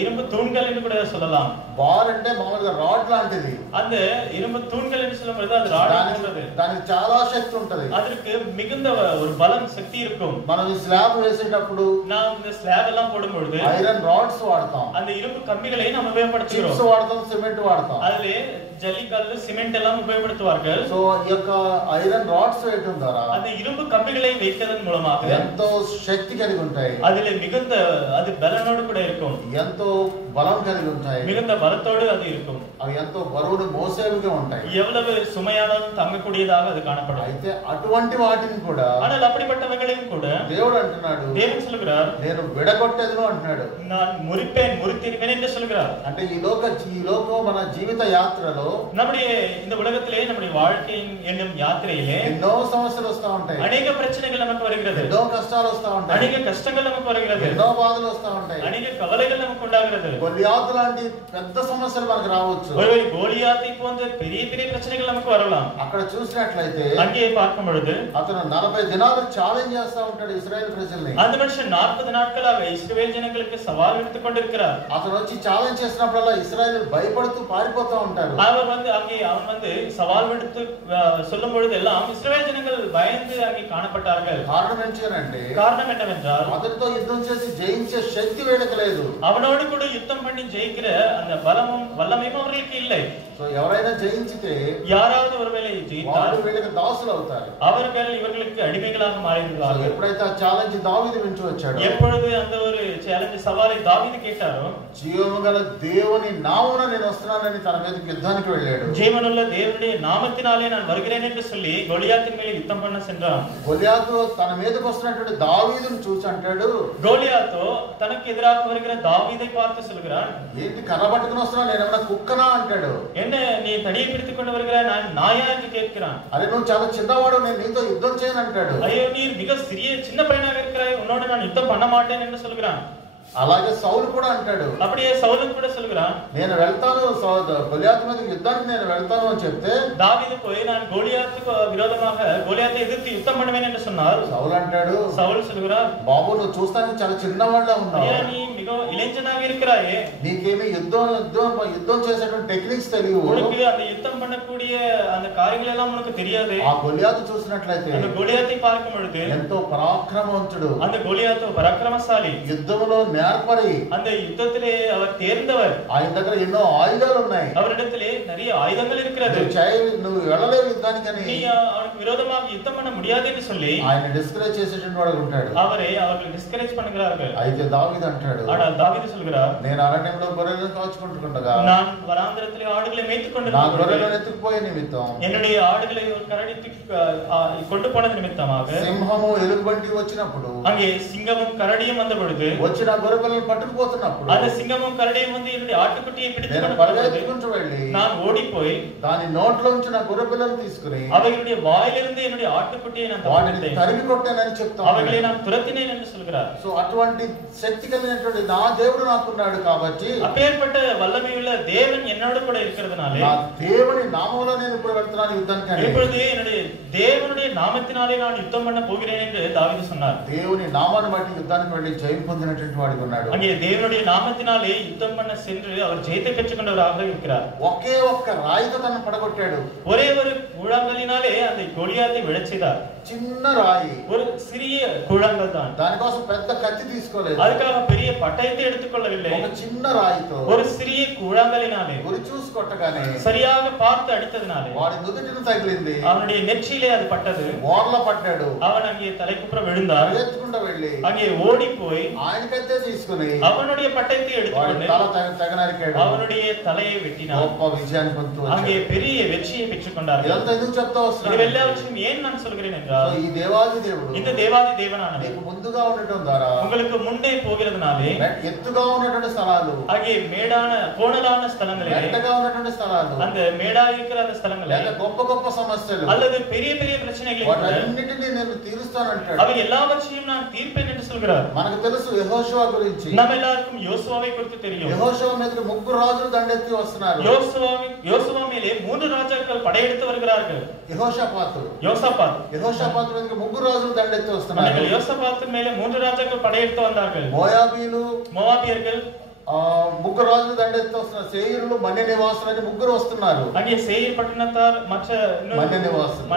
இரும்பு தூண்கள் என்று கூட சொல்லலாம். బార్ అంటే మామూలుగా రాడ్ లాంటిది. அந்த இரும்பு தூண்கள் என்று சொல்லும் பொழுது அது ராட் போன்றது. దానికి చాలా శక్తి ఉంటది. அதற்கு மிகுந்த ஒரு பலம், சக்தி இருக்கும். మనం ఈ స్లాబ్ వేసేటప్పుడు நாம் இந்த ஸ்லாப் எல்லாம் போடும் பொழுது ఐరన్ రాడ్స్ వాడతాం. அந்த இரும்பு கம்பிகளை நாம் உபயோகப்படுத்துகிறோம். చిప్స్ వాడతాం, సిమెంట్ వాడతాం. அதிலே ஜல்லிக்கல்லு, சிமெண்ட் எல்லாம் உபயோகப்படுத்துவார்கள். సో ఈ యొక్క ఐరన్ రాడ్స్ వేయడం ద్వారా அந்த இரும்பு கம்பிகளை வைப்பதன் மூலமாக ఎంతో శక్తి కలిగి ఉంటాయి. அதிலே மிகுந்த அது பலனோடு கூட இருக்கும். ఎంతో బలం కలిగి ఉంటాయి. மிகுந்த பலத்தோடு அது இருக்கும். అవి ఎంతో బరువును మోసేవిగా ఉంటాయి. எவ்வளவு சுமையானாலும் தாங்கக்கூடியதாக அது காணப்படும். అయితే అటువంటి వాటిని కూడా ஆனால் அப்படிப்பட்டவைகளையும் கூட దేవుడు అంటున్నాడు, தேவன் சொல்கிறார், నేను విడగొట్టేదను అంటున్నాడు. நான் முறிப்பேன், முறித்திருப்பேன் என்று சொல்கிறார். అంటే ఈ లోకం మన జీవిత యాత్రలో நம்முடைய இந்த உலகத்திலே நம்முடைய வாழ்க்கை என்னும் யாத்திரையிலே ఎన్నో సమస్యలు వస్తా ఉంటాయి. அநேக பிரச்சனைகள் நமக்கு வருகிறது. ఎన్నో కష్టాలు వస్తా ఉంటాయి. அநேக கஷ்டங்கள் நமக்கு வருகிறது. ఎన్నో బాధలు వస్తా ఉంటాయి. அநேக கவலைகள் நமக்கு உண்டாகிறது. గొలియాతు లాంటి పెద్ద సమస్యలు మనకు రావచ్చు. ஒருவேளை கோலியாத்தை போன்ற பெரிய பெரிய பிரச்சனைகள் நமக்கு வரலாம். అక్కడ చూసినట్లయితే அங்கே பார்க்கும் பொழுது అతను 40 దినాలు ఛాలెంజ్ చేస్తా ఉంటాడు ఇశ్రాయేల్ ప్రజల్ని. அந்த மனுஷன் 40 நாட்களாக இஸ்ரவேல் ஜனங்களுக்கு சவால் விடுத்துக் கொண்டிருக்கிறார். అతను వచ్చి ఛాలెంజ్ చేసినప్పుడల్లా ఇశ్రాయేల్ భయపడుతూ పారిపోతూ ఉంటారు. அவன் வந்து சவால் விடுத்து சொல்லும் பொழுது எல்லாம் இஸ்ரவேல் ஜனங்கள் பயந்து அங்கே காணப்பட்டார்கள். காரணம் என்னவென்றால் అతనితో యుద్ధం చేసి జయించే శక్తి వీళ్ళకి లేదు. அவனோடு கூட யுத்தம் பண்ணி ஜெயிக்கிற அந்த பலமும் வல்லமையும் அவர்களுக்கு இல்லை. సో ఎవరైనా జయించితే யாராவது ஒருவேளை ஜெயித்தால் వీళ్ళకి దాసులు అవుతారు. அவர்கள் ఇవர்களுக்கு అడిமைகளாக మారిపోతారు. ఎప్పుడైతే ఆ ఛాలెంజ్ దావీదు నుంచి వచ్చాడో, எப்பொழுது அந்த ஒரு ఛాలెంజ్ సవాலை దావీదు కేட்டாரோ, జీవముగల దేవుని నామమున నేను వస్తున్నానని తన మీదకి యుద్ధానికి వెళ్ళాడు. జీవనుள்ள దేవుని నామத்தினாலே நான் வருகிறேன் என்று சொல்லி గోలియాతిன் మీద యుద్ధం பண்ண சென்றான். గొలియాతు తన మీదకి వస్తున్నటువంటి దావీదును చూసి అంటాడు, గోలియాతు తనకు ఎదురాக வருகிற దావీதை பார்த்து சொல்கிறான், ఏంటి కర్ర పట్టుకుని వస్తున్నావు, నేను ఏమైనా కుక్కనా అంటాడు. என்ன நீ தடியை பிடித்துக் கொண்டு வருகிற, நான் நாயா என்று கேட்கிறான். అరే నువ్వు చాలా చిన్నవాడు, నేను నీతో యుద్ధం చేయను అంటాడు. ஐயோ நீ மிக சின்ன பையனாக இருக்கிறாய், உன்னோடு நான் யுத்தம் பண்ண மாட்டேன் என்று சொல்கிறான். అలాగే సౌలు కూడా అంటాడు, அப்படியே సౌలు కూడా சொல்கிறான், నేను వెళ్తాను గొలియాతు మీద యుద్ధానికి నేను వెళ్తాను అని చెప్తే దావీదు పోయి நான் గోలియాతుకు విరోధமாக గోలియాத்தை ఎదిర్த்து యుద్ధం பண்ணுவேன் என்று சொன்னார். సౌలు అంటాడు, సౌలు சொல்கிறார், బాబు నువ్వు చూస్తానికి చాలా చిన్నవాళ్ళ ఉన్నావు, நீ மிக இளைஞனாக இருக்கிறாயே, నీకేమి యుద్ధం చేసేటువంటి టెక్నిక్స్ తెలియవు, உனக்கு அந்த யுத்தம் பண்ணக்கூடிய அந்த காரியங்கள் எல்லாம் உனக்கு தெரியாது. ఆ గొలియాతు చూసినట్లయితే அந்த గోలియాத்தை பார்க்கும் பொழுது ఎంతో పరాక్రమవంతుడు, அந்த గోలియాతు పరాక్రమశాలి, యుద్ధములో నేర్పరి, அந்த யுத்தத்திலே அவர் தேர்ந்தவர், ఆయన దగ్గర ఎన్నో ఆయుధాలు ఉన్నాయి, அவரிடத்திலே நிறைய ஆயுதங்கள் இருக்கிறது, నువ్వు వెళ్ళలేవు యుద్ధానికని நீ அவனுக்கு விரோதமாக யுத்தம் பண்ண முடியாது என்று சொல்லி ఆయన డిస్కరేజ్ చేసేటువంటి వాడు ఉంటాడు. அவர்கள் டிஸ்கரேஜ் பண்ணுகிறார்கள். అయితే దావీదు అంటాడు, ஆனால் தாவீது சொல்கிறார், నేను అరణ్యంలో గొర్రెలను కాచుకుంటుండగా நான் வனாந்திரத்திலே ఆడుகளை மேய்த்துக் నా கொண்டிருந்தேன், గొర్రెలను ఎత్తుకుపోయే నిమిత్తం என்னுடைய ஆடுகளை ஒரு கரடித்து கொண்டு போனது நிமித்தமாக సింహము ఎలుగుబంటి వచ్చినప్పుడు, அங்கே சிங்கமும் கரடியும் வந்த பொழுது, వచ్చిన గొర్రె పిల్లలు పట్టుకుపోతున్నప్పుడు அந்த சிங்கமும் கரடியும் வந்து என்னுடைய ஆட்டுக்குட்டியை பிடித்துக் నేను கொண்டு போனது, పరిగెత్తుకుంటూ వెళ్ళి நான் ஓடி போய் దాని నోట్లో ఉంచిన గొర్రె పిల్లలు తీసుకుని அவைகளுடைய வாயிலிருந்து என்னுடைய ஆட்டுக்குட்டியை நான் వాటిని தப்பித்தேன், తరిమి కొట్టానని చెప్తాను. அவைகளை நான் துரத்தினேன் என்று சொல்கிறார். సో అటువంటి శక్తి కలిగినటువంటి నా దేవుడు నాకున్నాడు కాబట్టి, அப்பேற்பட்ட வல்லமையுள்ள தேவன் என்னோடு கூட இருக்கிறதுனாலே, నా దేవుని నామములో నేను ఇప్పుడు వెళ్తున్నాను యుద్ధానికి. இப்பொழுது என்னுடைய தேவனுடைய நாமத்தினாலே நான் யுத்தம் பண்ண போகிறேன் என்று தாவீது சொன்னார். దేవుని నామాన్ని బట్టి యుద్ధానికి వెళ్ళి జయం పొందినటువంటి వాడిగా ఉన్నాడు. அங்கே தேவனுடைய நாமத்தினாலே யுத்தம் பண்ண சென்று அவர் ஜெயத்தை பெற்றுக் கொண்டவராக இருக்கிறார். ఒకే ఒక్క రాయితో తనను పడగొట్టాడు. ஒரே ஒரு கூழாங்கலினாலே அந்த கோலியாத்தை விழச் செய்தார். చిన్న రాయి, ஒரு சிறிய கூழாங்கல் தான், దానికోసం పెద్ద కత్తి తీసుకోలేదు, அதுக்காக பெரிய பட்டயத்தை எடுத்துக்கொள்ளவில்லை, ఒక చిన్న రాయితో ஒரு சிறிய கூழாங்கலினாலே గురి చూసి కొట్టగానే சரியாக பார்த்து அடித்ததினாலே వాడి నుదుటిని తగిలింది, அவனுடைய நெற்றியிலே அது பட்டது, బోర్ల పడ్డాడు. அவன் అங்கே தலைக்குப்புற விழுந்தார். పరిగెత్తుకుంటూ వెళ్ళి அங்கே ஓடி போய் ఆయనకైతే తీసుకుని அவனுடைய பட்டயத்தை వాడి எடுத்துக்கொண்டு తల తెగనరికాడు. அவனுடைய தலையை வெட்டினார். గొప్ప విజయాన్ని పొందుతూ அங்கே వచ్చాడు. பெரிய வெற்றியை பெற்றுக் கொண்டார்கள். ఇదంతా ఎందుకు చెప్తా వస్తున్నాడు? இதுவெல்லாம் எல்லாவற்றையும் ஏன் நான் சொல்கிறேன் என்றால் ఈ దేవాది దేవుడు இந்த தேவாதி தேவனானவர் నీకు ముందుగా ఉండటం ద్వారా உங்களுக்கு முன்னே போகிறதுனாலே ఎత్తుగా ఉన్నటువంటి స్థలాలు, ஆகிய மேடான கோணலான ஸ்தலங்களிலே మెట్టగా ఉన్నటువంటి స్థలాలు, அந்த மேடா இருக்கிற அந்த ஸ்தலங்களிலே లేదా గొప్ప గొప్ప సమస్యలు, அல்லது பெரிய பெரிய பிரச்சனைகளை వాటన్నిటిని నేను తీరుస్తానంటాడు. அவை எல்லாவற்றையும் நான் தீர்ப்பேன் என்று சொல்கிறார். మనకు తెలుసు యెహోషువ గురించి. நம்ம எல்லாருக்கும் யோசுவாவை குறித்து தெரியும். యెహోషువ మీదకి 3 రాజులు దండెత్తి వస్తున్నారు. யோசுவா மேலே 3 ராஜாக்கள் படையெடுத்து வருகிறார்கள். యెహోషాపాతు మీదకి 3 రాజులు దండెత్తి వస్తున్నారు. யோசபாத் மேலே 3 ராஜாக்கள் படையெடுத்து வந்தார்கள். மோவாபியர்கள் 3 రాజులు దండెత్తి వస్తున్నారు. సేయీరులు మన్య నివాసులని 3 వస్తున్నారు. அங்கே சேயீர் பட்டணத்தார் மற்ற మన్య నివాసులు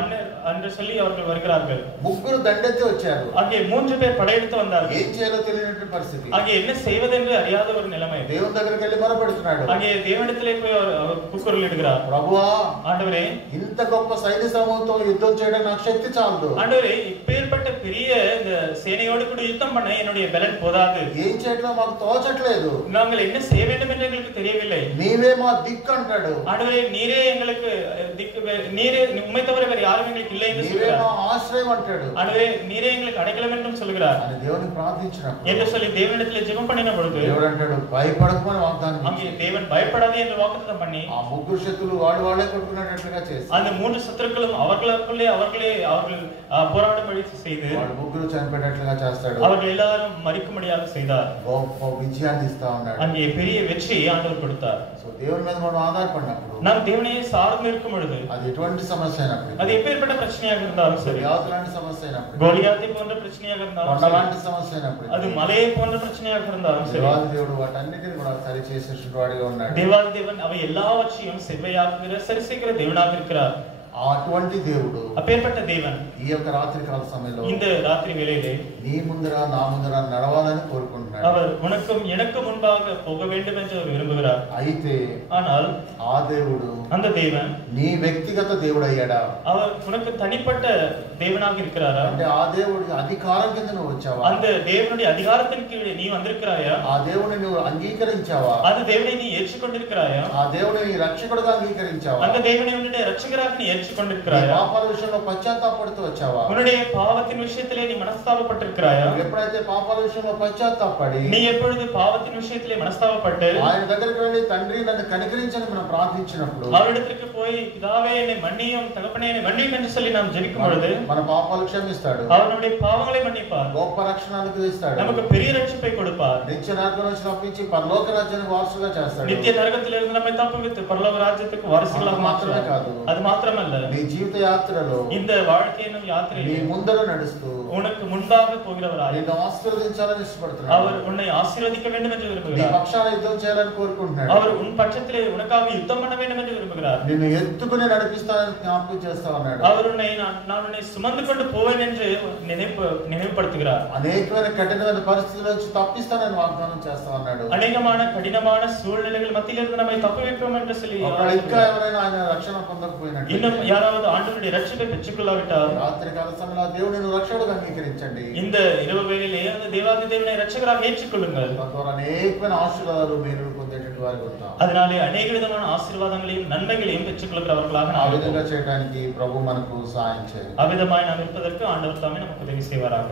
என்று சொல்லி அவர்கள் வருகிறார்கள். 3 దండెత్తి వచ్చారు. அங்கே 3 பேர் படையெடுத்து வந்தார்கள். ఏం చేయాలో తెలియనటువంటి పరిస్థితి. அங்கே என்ன செய்வதென்று அறியாத ஒரு நிலைமை. దేవుని దగ్గరికి వెళ్ళి మొరపెడుతున్నాడు. அங்கே தேவனிடத்திலே போய் அவர் கூக்குரலிடுகிறார். ప్రభువా, ஆண்டவரே, ఇంత గొప్ప సైన్య సమూహంతో యుద్ధం చేయడానికి నాకు శక్తి చాలదు. ஆண்டவரே, இப்பேற்பட்ட பெரிய இந்த சேனையோடு கூட யுத்தம் பண்ண என்னுடைய பலன் போதாது. ఏం చేయట్లో మాకు తోచట్లేదు. நாங்கள் என்ன செய்ய வேண்டும் என்று எங்களுக்கு தெரியவில்லை. నీవే మా దిక్కు అంటాడు. ஆண்டவரே, நீரே எங்களுக்கு திக்கு, நீரே உம்மை தவிர வேறு யாரும் எங்களுக்கு இல்லை என்று నీవే சொல்கிறார். మా ఆశ్రయం అంటాడు. ஆண்டவரே, நீரே எங்களுக்கு அடைக்கலம் என்றும் சொல்கிறார். అని దేవుని ప్రార్థించినప్పుడు என்று சொல்லி தேவனிடத்திலே ஜெபம் பண்ணின பொழுது దేవుడు అంటాడు, భయపడకమని వాగ్దానం அங்கே చేశాడు. தேவன் பயப்படாதே என்று வாக்குத்தத்தம் பண்ணி ఆ 3 శత్రులు వాళ్ళే కొట్టుకునేటట్లుగా చేసి அந்த 3 சத்துருக்களும் அவர்களுக்குள்ளே அவர்கள் போராடும்படி செய்து వాళ్ళు 3 చనిపోయేటట్లుగా చేస్తాడు. அவர்கள் எல்லாரும் மரிக்கும்படியாக செய்தார். గొప్ప విజయాన్ని ఇస్తా ఉన్నాడు. அங்கே பெரிய வெற்றியை ஆண்டவர் கொடுத்தார். సో దేవుని మీద మనం ఆధారపడినప్పుడు நாம் தேவனையே சார்ந்து இருக்கும் பொழுது అది ఎటువంటి సమస్య అయినప్పుడు, அது எப்பேற்பட்ட பிரச்சனையாக இருந்தாலும் சரி, గోలియాతు లాంటి సమస్య అయినప్పుడు, கோலியாத்தை போன்ற பிரச்சனையாக இருந்தாலும் కొండ சரி, లాంటి సమస్య అయినప్పుడు, அது மலையை போன்ற பிரச்சனையாக இருந்தாலும் சரி, దేవాది దేవుడు వాటన్నిటిని కూడా సరి చేసేటువంటి వాడిగా ఉన్నాడు. தேவாதி தேவன் அவை எல்லாவற்றையும் செவ்வையாக்குகிற சரி செய்கிற தேவனாக இருக்கிறார். అటువంటి దేవుడు அப்பேற்பட்ட தேவன் ఈ యొక్క రాత్రి కాల సమయంలో இந்த ராத்திரி வேளையிலே నీ ముందర నా ముందర నడవాలని కోరుకుంటున్నాడు. அவர் உனக்கும் எனக்கு முன்பாக போக வேண்டும் என்று அவர் விரும்புகிறார். అయితే ஆனால் ఆ దేవుడు அந்த தேவன் నీ వ్యక్తిగత దేవుడు అయ్యాడా? அவர் உனக்கு தனிப்பட்ட தேவனாக இருக்கிறாரா? అంటే ఆ దేవుడి అధికారం కింద నువ్వు వచ్చావా? அந்த தேவனுடைய அதிகாரத்தின் கீழே நீ வந்திருக்கிறாயா? ఆ దేవుడిని నువ్వు అంగీకరించావా? அந்த தேவனை நீ ஏற்றுக்கொண்டிருக்கிறாயா? ఆ దేవుడిని నీ రక్షకుడుగా అంగీకరించావా? அந்த தேவனை உன்னுடைய இரட்சகராக நீ ஏற்றுக்கொண்டிருக்கிறாயா? పాపాల విషయంలో పశ్చాత్తాపడుతూ వచ్చావా? உன்னுடைய பாவத்தின் விஷயத்திலே நீ மனஸ்தாபப்பட்டிருக்கிறாயா? నువ్వు ఎప్పుడైతే పాపాల విషయంలో పశ్చాత్తాపడి நீ எப்பொழுது பாவத்தின் விஷயத்திலே மனஸ்தாபப்பட்டு ఆయన దగ్గరికి వెళ్ళి తండ్రి నన్ను కనికరించని మనం ప్రార్థించినప్పుడు அவரிடத்திற்கு போய் பிதாவே என்னை மன்னியும், தகப்பனே என்னை மன்னியும் என்று சொல்லி நாம் ஜெபிக்கும் பொழுது మన పాపాలు క్షమిస్తాడు. அவர் நம்முடைய பாவங்களை மன்னிப்பார். గొప్ప రక్షణ అనుగ్రహిస్తాడు. நமக்கு பெரிய ரட்சிப்பை கொடுப்பார். నిత్య నరకం నుంచి తప్పించి పరలోక రాజ్యానికి వారసుగా చేస్తాడు. நித்திய நரகத்திலிருந்து நம்மை தப்புவித்து பரலோக ராஜ்யத்துக்கு வாரிசுகளாக మాత్రమే மாற்றுவார். కాదు, அது மாத்திரமல்ல, నీ జీవిత యాత్రలో இந்த வாழ்க்கை என்னும் నీ யாத்திரையில் ముందర నడుస్తూ உனக்கு முன்பாக போகிறவராய் నిన్ను ఆశీర్వదించాలని ఇష్టపడుతున్నాడు. அவர் உன்னை ஆசீர்வதிக்க வேண்டும் என்று నీ விரும்புகிறார். పక్షాన యుద్ధం చేయాలని కోరుకుంటున్నాడు. அவர் உன் பட்சத்திலே உனக்காக யுத்தம் பண்ண வேண்டும் என்று விரும்புகிறார். నిన్ను ఎత్తుకుని నడిపిస్తానని జ్ఞాపకం చేస్తా ఉన్నాడు. அவர் உன்னை நான் உன்னை சுமந்து கொண்டு போவேன் என்று நினைவுபடுத்துகிறார். అనేకమైన కఠినమైన పరిస్థితుల నుంచి తప్పిస్తానని వాగ్దానం చేస్తా ఉన్నాడు. அநேகமான கடினமான சூழ்நிலைகள் மத்தியிலிருந்து நம்மை தப்புவிப்போம் என்று சொல்லி ఒకవేళ ఇంకా ఎవరైనా ఆయన రక్షణ పొందకపోయినట్టు இன்னும் யாராவது ஆண்டவருடைய ரட்சிப்பை பெற்றுக்கொள்ளாவிட்டால் రాత్రి కాల సమయంలో దేవుడిని రక్షకుడుగా అంగీకరించండి. இந்த இரவு வேளையிலே அந்த தேவாதி தேவனை ரட்சகராக ஏற்றுக்கொள்ளுங்கள். తద్వారా అనేకమైన ఆశీర్వాదాలు మీరు పొందేటటువంటి వారికి ఉంటాం. அதனாலே அநேக விதமான ஆசீர்வாதங்களையும் நன்மைகளையும் பெற்றுக்கொள்கிறவர்களாக ఆ విధంగా చేయడానికి ప్రభు మనకు సహాయం చేయాలి. அவ்விதமாய் நாம் இருப்பதற்கு ஆண்டவர் தாமே நமக்கு உதவி செய்வாராக.